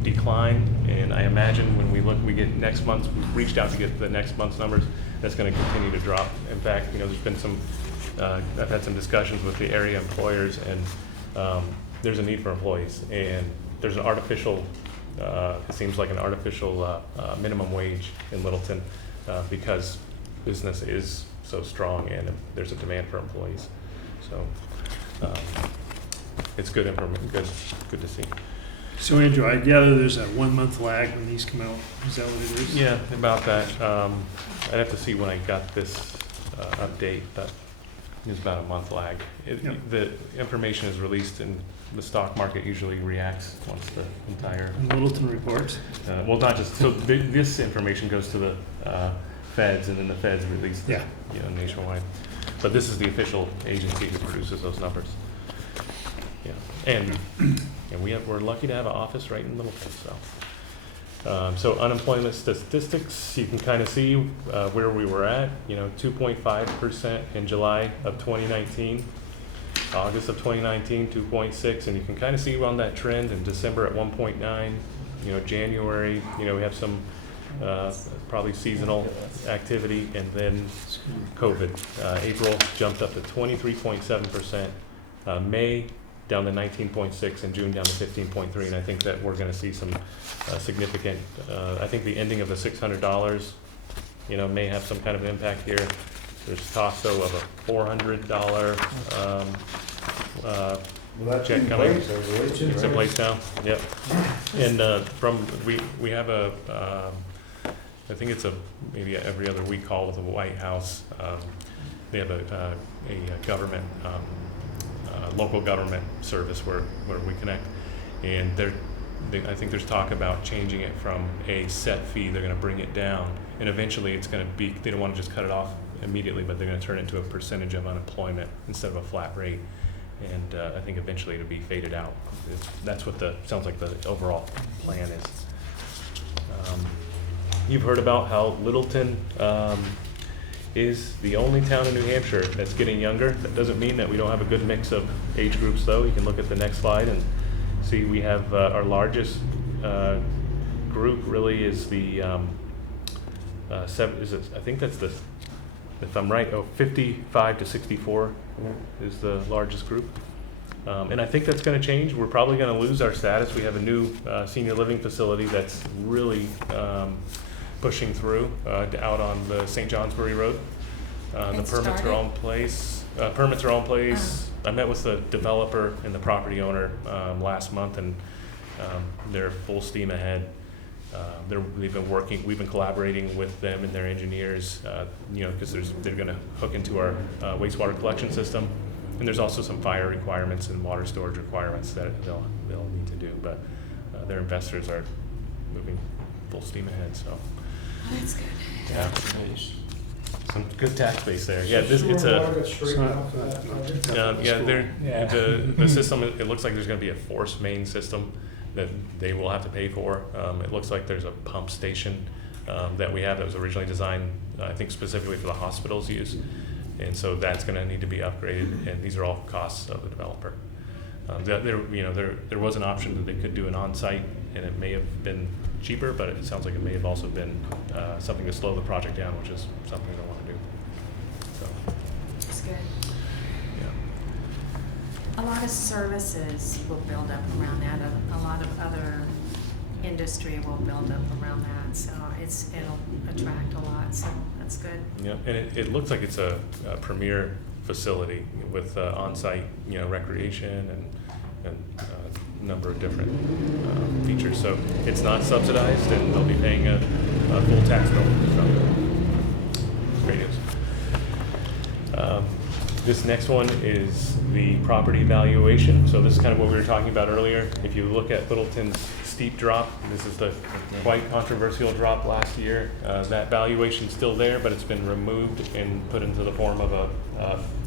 decline, and I imagine when we get next month, we've reached out to get the next month's numbers, that's going to continue to drop. In fact, you know, there's been some, I've had some discussions with the area employers, and there's a need for employees, and there's an artificial, it seems like an artificial minimum wage in Littleton because business is so strong and there's a demand for employees. So it's good information, good to see. So Andrew, I gather there's a 1 month lag when these come out. Is that what it is? Yeah, about that. I'd have to see when I got this update, but it's about a month lag. Yep. The information is released and the stock market usually reacts once the entire, And Littleton reports. well, not just, so this information goes to the feds, and then the feds release the, Yeah. you know, nationwide. But this is the official agency who produces those numbers. Yeah, and we're lucky to have an office right in Littleton, so. So unemployment statistics, you can kind of see where we were at, you know, 2.5% in July of 2019, August of 2019, 2.6, and you can kind of see on that trend in December at 1.9, you know, January, you know, we have some probably seasonal activity, and then COVID. April jumped up to 23.7%, May down to 19.6, and June down to 15.3, and I think that we're going to see some significant, I think the ending of the $600, you know, may have some kind of impact here. There's talk though of a $400 Well, that's check in coming. place, I believe, It's in right? place now, yep. And we have a, I think it's maybe every other week call with the White House. They have a government, local government service where we connect. And I think there's talk about changing it from a set fee, they're gonna bring it down. And eventually it's gonna be, they don't wanna just cut it off immediately, but they're gonna turn it into a percentage of unemployment instead of a flat rate. And I think eventually it'll be faded out. That's what sounds like the overall plan is. You've heard about how Littleton is the only town in New Hampshire that's getting younger. That doesn't mean that we don't have a good mix of age groups, though. You can look at the next slide and see we have our largest group really is the I think that's the, if I'm right, 55 to 64 is the largest group. And I think that's going to change. We're probably going to lose our status. We have a new senior living facility that's really pushing through out on the St. Johnsbury Road. The It permits are started? all in place. I met with the developer and the property owner last month, and they're full steam ahead. We've been collaborating with them and their engineers, because they're going to hook into our wastewater collection system, and there's also some fire requirements and water storage requirements that they'll need to do. But their investors are moving full steam ahead. So That's good. yeah, some good tax base there. Yeah, it's Sewer and water a. got straightened out for that project. The system. It looks like there's going to be a force main system that they will have to pay for. It looks like there's a pump station that we have that was originally designed, I think, specifically for the hospital's use, and so that's going to need to be upgraded. And these are all costs of the developer. There was an option that they could do an on-site, and it may have been cheaper, but it sounds like it may have also been something to slow the project down, which is something they want to do. So, That's good. yeah. A lot of services will build up around that. A lot of other industry will build up around that. So it'll attract a lot. So that's good. Yeah, and it looks like it's a premier facility with on-site, recreation and a number of different features. So it's not subsidized, and they'll be paying a full tax bill. So great news. This next one is the property valuation. So this is kind of what we were talking about earlier. If you look at Littleton's steep drop, this is the quite controversial drop last year. That valuation's still there, but it's been removed and put into the form of a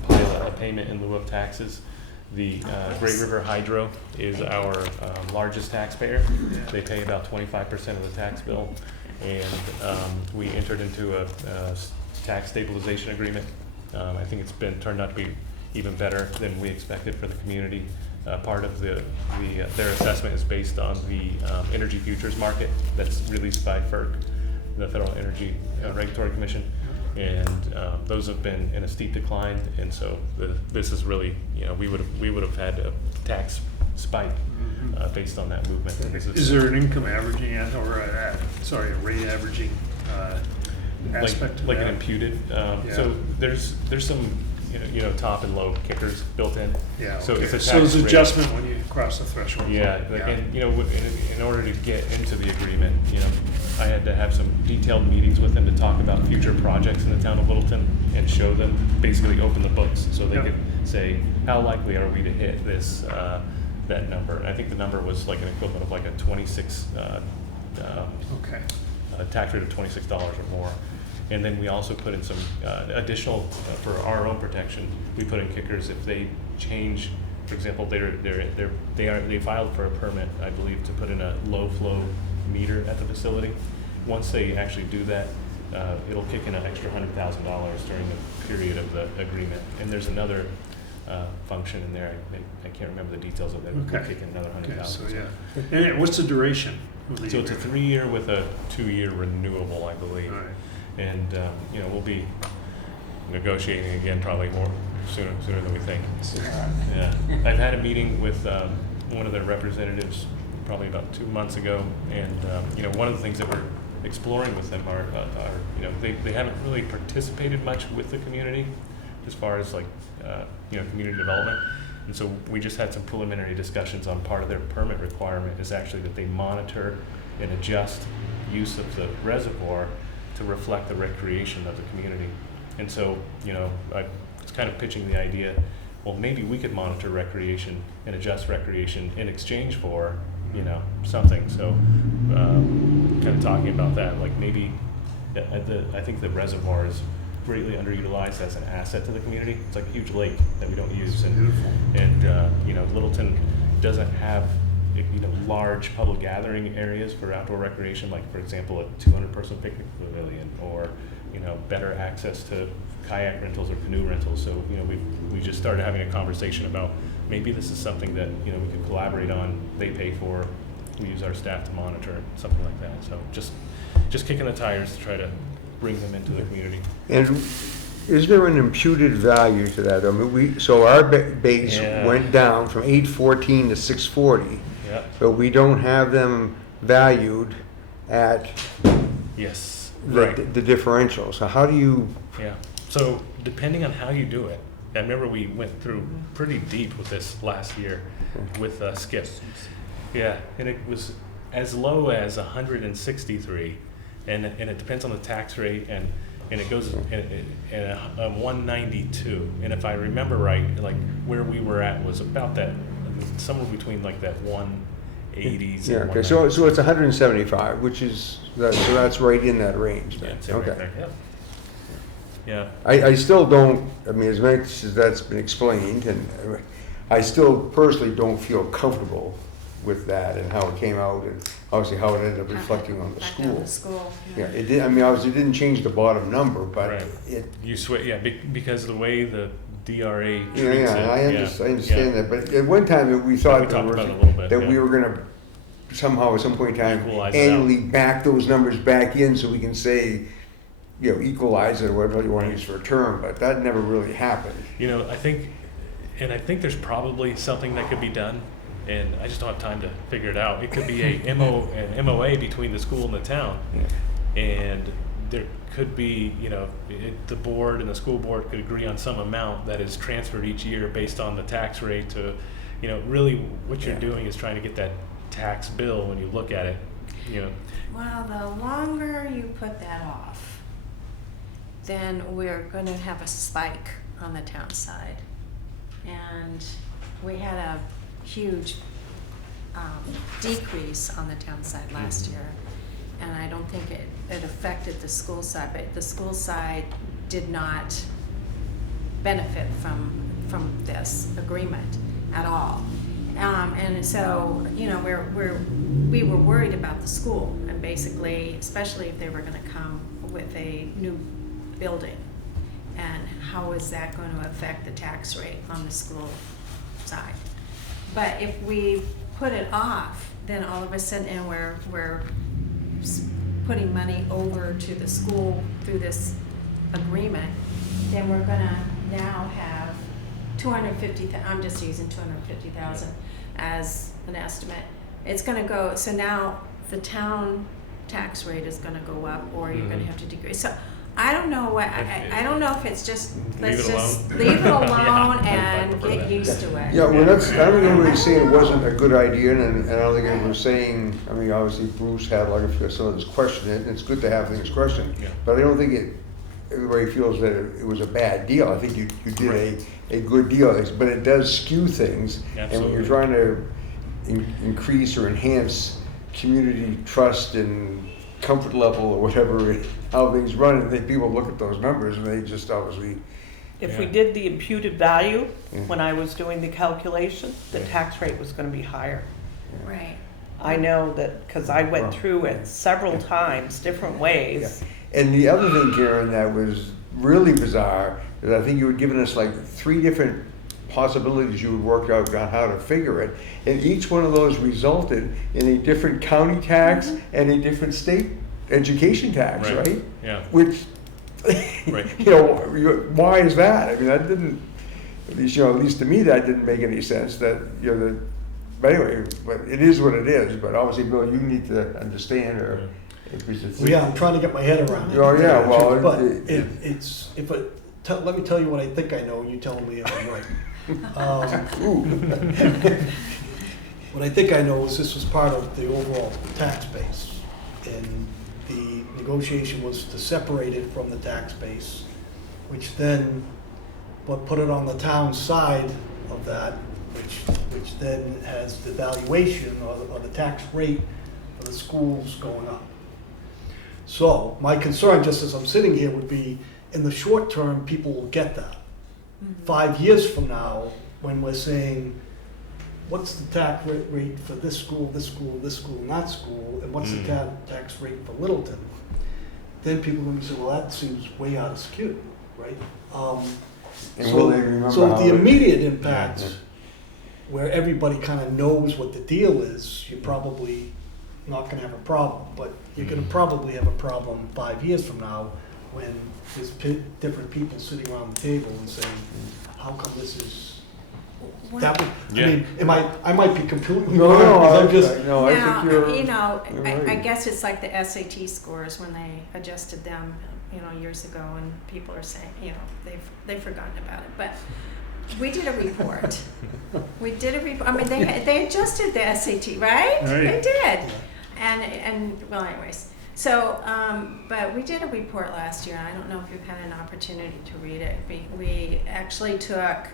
pilot, a payment in lieu of taxes. The Great River Hydro is our largest taxpayer. They pay about 25% of the tax bill, and we entered into a tax stabilization agreement. I think it's turned out to be even better than we expected for the community. Part of their assessment is based on the energy futures market that's released by FERC, the Federal Energy Regulatory Commission, and those have been in a steep decline. And so this is really, we would have had a tax spike based on that movement. And this Is there an income averaging or a rate averaging aspect to like that? an imputed? So there's some top and low kickers built in. Yeah. So okay. it's a So tax it's rate. adjustment when you cross the threshold. Yeah, and in order to get into the agreement, I had to have some detailed meetings with them to talk about future projects in the town of Littleton and show them, basically open the books, so they could say, how likely are we to hit this, that number? And I think the number was like an equivalent of like a 26, Okay. a tax rate of $26 or more. And then we also put in some additional, for our own protection, we put in kickers if they change. For example, they filed for a permit, I believe, to put in a low flow meter at the facility. Once they actually do that, it'll kick in an extra $100,000 during the period of the agreement. And there's another function in there. I can't remember the details of it. It'll Okay. kick in another $100,000. Okay, so yeah. And what's the duration of the So it's a agreement? 3-year with a 2-year renewable, I believe. All right. And we'll be negotiating again probably more sooner than we think. Yeah, I've had a meeting with one of their representatives probably about 2 months ago, and one of the things that we're exploring with them are they haven't really participated much with the community as far as community development. And so we just had some preliminary discussions on part of their permit requirement is actually that they monitor and adjust use of the reservoir to reflect the recreation of the community. And so, I was kind of pitching the idea, well, maybe we could monitor recreation and adjust recreation in exchange for, something. So, kind of talking about that, like maybe, I think the reservoir is greatly underutilized as an asset to the community. It's like a huge lake that we don't use. And Littleton doesn't have large public gathering areas for outdoor recreation, like for example a 200-person picnic pavilion, or better access to kayak rentals or canoe rentals. So we just started having a conversation about maybe this is something that we could collaborate on. They pay for, we use our staff to monitor, something like that. So just kicking the tires to try to bring them into the community. And is there an imputed value to that? I mean, so our base went down from 814 to 640. Yeah. But we don't have them valued at, Yes. Right. the differential. So how do you, Yeah, so depending on how you do it, I remember we went through pretty deep with this last year with Skip. Yeah, and it was as low as 163, and it depends on the tax rate, and it goes at 192. And if I remember right, like where we were at was about that, somewhere between like that 180s. yeah, and okay, so it's 175, which is, so that's right in that range yeah, then, it's right okay. there, yeah. Yeah. I still don't, I mean, as much as that's been explained, and I still personally don't feel comfortable with that and how it came out, and obviously how it ended up reflecting on the Back down school. to school. Yeah, it did, I mean, obviously it didn't change the bottom number, but Right. it, You switch, yeah, because the way the DRA treats yeah, it. I understand yeah. that, but at one time we We thought talked about it a little bit, that we yeah. were gonna somehow at some point in time Equalize it out. annually back those numbers back in so we can say, you know, equalize it or whatever you want to use for a term, but that never really happened. You know, I think there's probably something that could be done, and I just don't have time to figure it out. It could be an MOA between the school and the town, and there could be, you know, the board and the school board could agree on some amount that is transferred each year based on the tax rate to, you know, really what you're doing is trying to get that tax bill when you look at it, you know. Well, the longer you put that off, then we're going to have a spike on the town side. And we had a huge decrease on the town side last year. And I don't think it affected the school side, but the school side did not benefit from this agreement at all. And so, you know, we were worried about the school, and basically, especially if they were going to come with a new building, and how is that going to affect the tax rate on the school side? But if we put it off, then all of a sudden, and we're putting money over to the school through this agreement, then we're going to now have 250. I'm just using 250,000 as an estimate. It's going to go. So now the town tax rate is going to go up, or you're going to have to decrease. So I don't know what. I don't know if it's just let's just leave it alone and get used to it. Yeah, well, that's, I don't think anybody's saying it wasn't a good idea, and I don't think anyone was saying, I mean, obviously Bruce had like a few others question it, and it's good to have things questioned, Yeah. but I don't think everybody feels that it was a bad deal. I think you did a good deal, but it does skew things. And when you're Absolutely. trying to increase or enhance community trust and comfort level or whatever, how things run, I think people look at those numbers and they just obviously, If we Yeah. did the imputed value, Yeah. when I was doing the calculation, the Yeah. tax rate was gonna be higher. Right. I know that, because I went through it several times, different ways. and the other thing, Karen, that was really bizarre, is I think you had given us like 3 different possibilities you would work out on how to figure it, and each one of those resulted in a different county tax and a different state education tax, right? Yeah. Which, Right. you know, why is that? I mean, that didn't, at least, you know, at least to me, that didn't make any sense, that, you know, but anyway, but it is what it is, but obviously, Bill, you need to understand, or if it's. Well, yeah, I'm trying to get my head around it. Oh, yeah, well, But let me tell you what I think I know, and you tell me if I'm right. What I think I know is this was part of the overall tax base, and the negotiation was to separate it from the tax base, which then, but put it on the town side of that, which then has the valuation or the tax rate for the schools going up. So my concern, just as I'm sitting here, would be in the short term, people will get that. 5 years from now, when we're saying, what's the tax rate for this school, this school, this school, and that school, and what's the tax rate for Littleton? Then people are going to say, well, that seems way out of skew, right? And will they remember So how the it- immediate impact, Yeah. where everybody kind of knows what the deal is, you're probably not going to have a problem. But you're going to probably have a problem 5 years from now when there's different people sitting around the table and saying, how come this is That would, Yeah. I mean, I might be completely No, wrong, no, 'cause I'm I just, no, I Now, think you're. you know, you're I right. guess it's like the SAT scores when they adjusted them, you know, years ago, and people are saying, you know, they've forgotten about it. But we did a report. We did a report. I mean, they adjusted the SAT, right? Right. They did. And well, anyways. So, but we did a report last year. I don't know if you've had an opportunity to read it. We actually took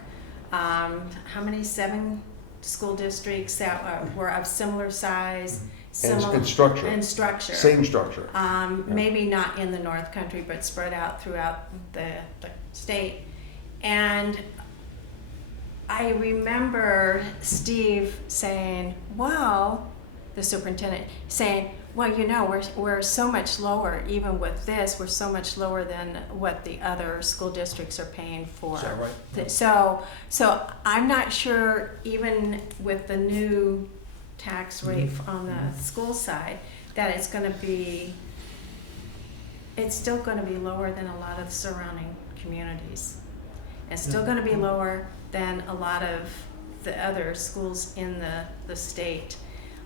how many? 7 school districts that were of similar size, And structure. and structure. Same structure. Maybe not in the North Country, but spread out throughout the state. And I remember Steve saying, well, the superintendent saying, well, you know, we're so much lower, even with this, we're so much lower than what the other school districts are paying for. Is that right? So I'm not sure, even with the new tax rate on the school side, that it's still gonna be lower than a lot of the surrounding communities. It's still gonna be lower than a lot of the other schools in the state.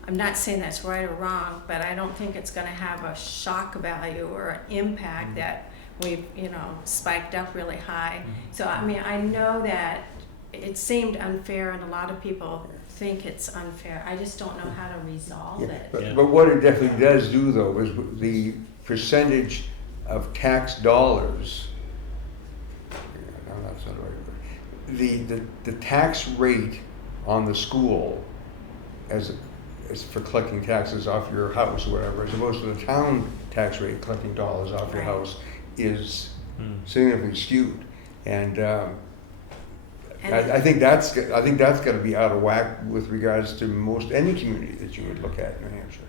I'm not saying that's right or wrong, but I don't think it's gonna have a shock value or an impact that we've, you know, spiked up really high. So, I mean, I know that it seemed unfair, and a lot of people think it's unfair. I just don't know how to resolve Yeah, it. but what it definitely does do, though, is the percentage of tax dollars. No, that's not the right word. The tax rate on the school as for collecting taxes off your house or whatever, as opposed to the town tax rate collecting dollars off your Right. house, is significantly skewed. And I think that's got to be out of whack with regards to most any community that you would look at in New Hampshire.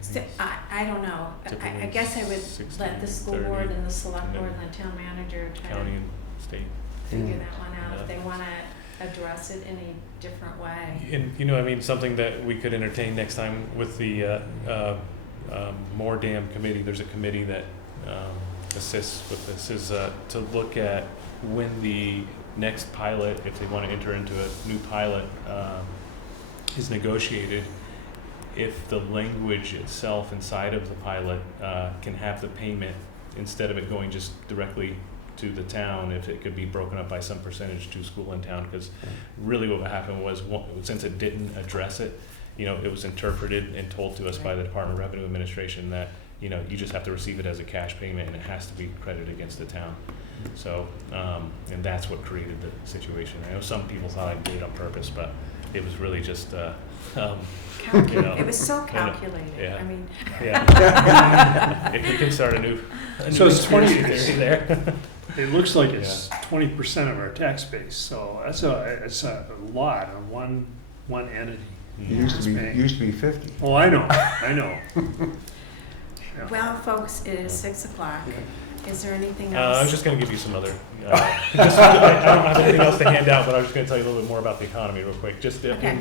So, I don't know. I guess I would let the school 60, board and the select and board and the town manager try County to and state. figure that one out, Yeah. if they wanna address it in a different way. And, you know, I mean, something that we could entertain next time with the More Dam Committee, there's a committee that assists with this, is to look at when the next pilot, if they want to enter into a new pilot, is negotiated, if the language itself inside of the pilot can have the payment, instead of it going just directly to the town, if it could be broken up by some percentage to school in town, because really what happened was, since it didn't address it, you know, it was interpreted and told to us by the Department of Revenue Administration that, you know, you just have to receive it as a cash payment and it has to be credited against the town. So, and that's what created the situation. I know some people thought I did it on purpose, but it was really just, you know, It was so calculated, yeah. I mean. Yeah. If we can start a new So it's 20 conspiracy theory there. It looks like it's 20% of our tax base, so that's a lot on one entity. It used to be 50. Oh, I know. Yeah. Well, folks, it is 6:00. Is there anything I was else? just going to give you some other. I don't have anything else to hand out, but I was just going to tell you a little bit more about the economy real quick. Just Okay.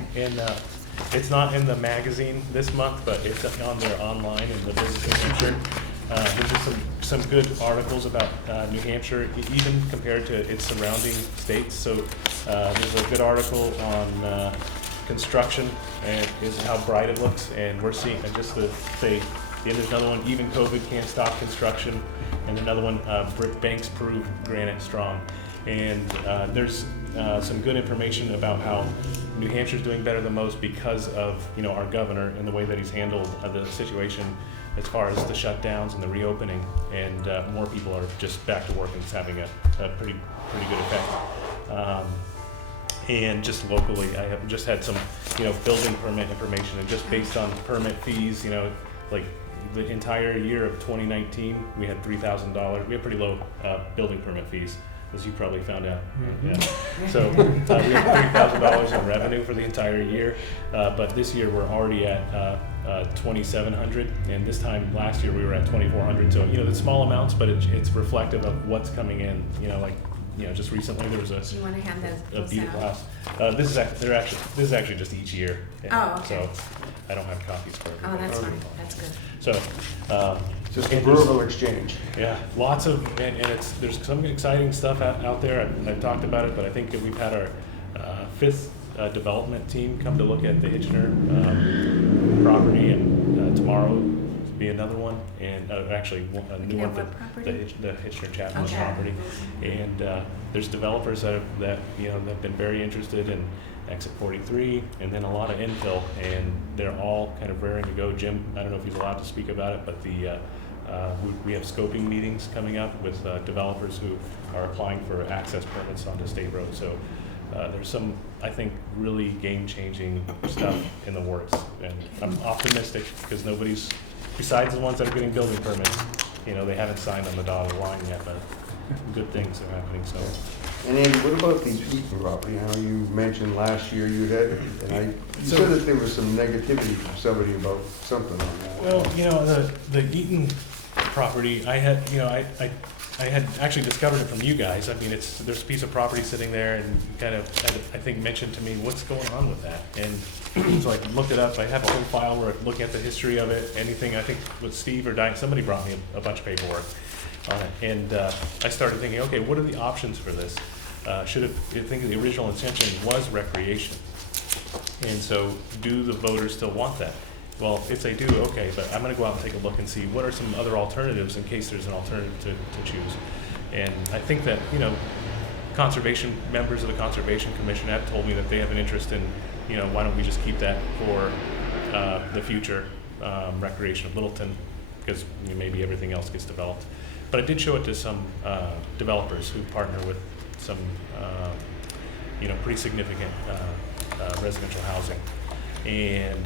it's not in the magazine this month, but it's on there online in the Business New Hampshire. There's just some good articles about New Hampshire, even compared to its surrounding states. So there's a good article on construction and is how bright it looks, and we're seeing, and just to say, and there's another one, even COVID can't stop construction, and another one, banks prove Granite strong. And there's some good information about how New Hampshire's doing better than most because of, you know, our governor and the way that he's handled the situation as far as the shutdowns and the reopening, and more people are just back to work, and it's having a pretty good effect. And just locally, I have just had some, you know, building permit information, and just based on permit fees, you know, like the entire year of 2019, we had $3,000. We have pretty low building permit fees, as you probably found out. Yeah. So we have $3,000 in revenue for the entire year, but this year we're already at 2,700, and this time last year we were at 2,400. So, you know, it's small amounts, but it's reflective of what's coming in. You know, like, you know, just recently there was Do you wanna hand a those beat out? last. This is actually just each year. Oh, okay. So I don't have copies for Oh, everybody. that's fine, that's good. So, Just a and there's- verbal exchange. yeah, lots of, and there's some exciting stuff out there. I've talked about it, but I think that we've had our fifth development team come to look at the Hitchner property, and tomorrow will be another one, and actually a new Yeah, one, what property? the Hitchner Chapman Okay. property. And there's developers that have been very interested in exit 43, and then a lot of infill, and they're all kind of raring to go. Jim, I don't know if he's allowed to speak about it, but we have scoping meetings coming up with developers who are applying for access permits onto state roads. So there's some, I think, really game-changing stuff in the works, and I'm optimistic because nobody's, besides the ones that are getting building permits, they haven't signed on the dotted line yet, but good things are happening. So. And Andy, what about the Eaton property? I know you mentioned last year you had, you said that there was some negativity from somebody about something on that. Well, the Eaton property, I had actually discovered it from you guys. I mean, there's a piece of property sitting there, and kind of, I think, mentioned to me, what's going on with that? And so I looked it up. I have a whole file where I look at the history of it, anything, I think with Steve or Diane, somebody brought me a bunch of paperwork on it. And I started thinking, okay, what are the options for this? I think the original intention was recreation. And so do the voters still want that? Well, if they do, okay, but I'm gonna go out and take a look and see what are some other alternatives in case there's an alternative to choose. And I think that, conservation, members of the Conservation Commission have told me that they have an interest in, why don't we just keep that for the future recreation of Littleton, because maybe everything else gets developed. But I did show it to some developers who partner with some, pretty significant residential housing. And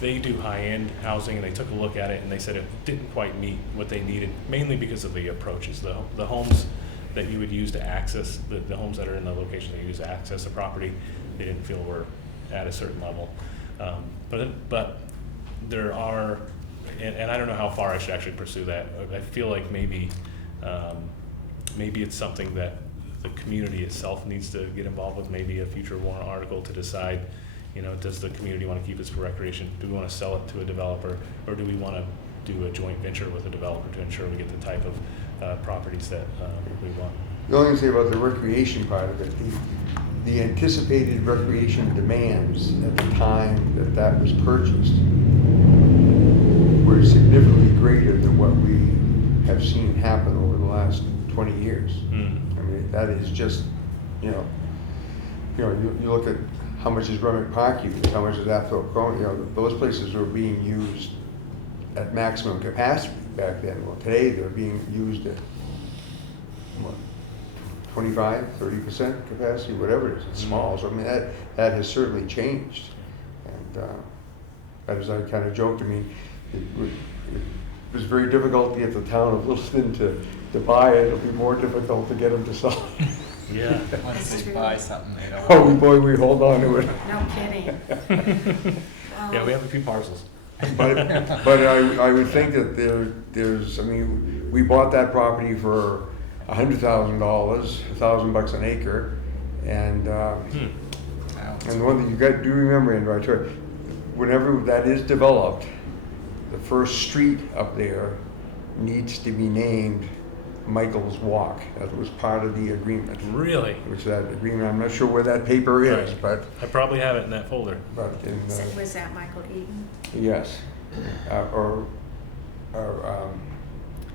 they do high-end housing, and they took a look at it, and they said it didn't quite meet what they needed, mainly because of the approaches. The homes that you would use to access, the homes that are in the location that you use to access the property, they didn't feel were at a certain level. But there are, and I don't know how far I should actually pursue that. I feel like maybe it's something that the community itself needs to get involved with, maybe a future warrant article to decide, does the community want to keep this for recreation? Do we want to sell it to a developer, or do we want to do a joint venture with a developer to ensure we get the type of properties that we want? The only thing to say about the recreation part of it, the anticipated recreation demands at the time that was purchased were significantly greater than what we have seen happen over the last 20 years. Mm. I mean, that is just, you look at how much is Remick Park used, how much is Athol Cronin, those places were being used at maximum capacity back then. Well, today they're being used at, 25, 30% capacity, whatever it is, it's small. So I mean, that has certainly changed. And as I kind of joked, I mean, it was very difficult to get the town of Littleton to buy it. It'll be more difficult to get them to sell it. Yeah. Once That's they true. buy something, they don't. Oh boy, we hold on to it. No kidding. Yeah, we have a few parcels. But I would think that there's, I mean, we bought that property for $100,000, $1,000 an acre, and and the one that you do remember, Andrew, I told you, whenever that is developed, the first street up there needs to be named Michael's Walk. That was part of the agreement. Really? Which that agreement, I'm not sure where that paper is, Right. but I probably have it in that folder. Was that Michael Eaton? Yes,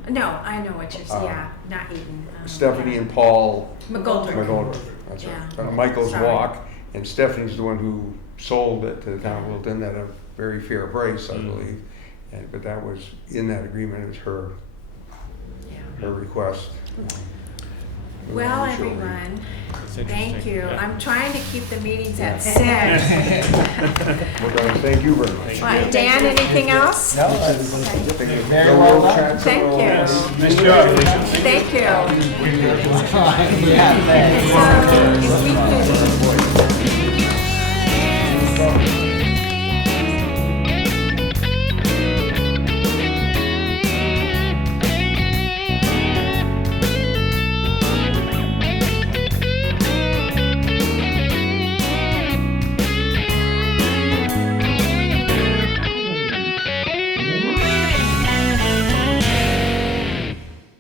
No, I know what you're saying. Yeah, not Eaton. Stephanie yeah. and Paul McGoldrick. McGoldrick, that's Yeah. right. Michael's Sorry. Walk, and Stephanie's the one who sold it to the town of Littleton at a very fair price, I believe. But that was in that agreement. It was her Yeah. request. Well, I'm sure we- everyone, It's thank interesting. you. Yeah. I'm trying to keep the meetings at 6. We're going to thank you very much. Right, Dan, anything else? No, that's Thank you. very No well road done. tracks Thank at all. you. Nice job. Thank you. Yeah, thanks. So if we could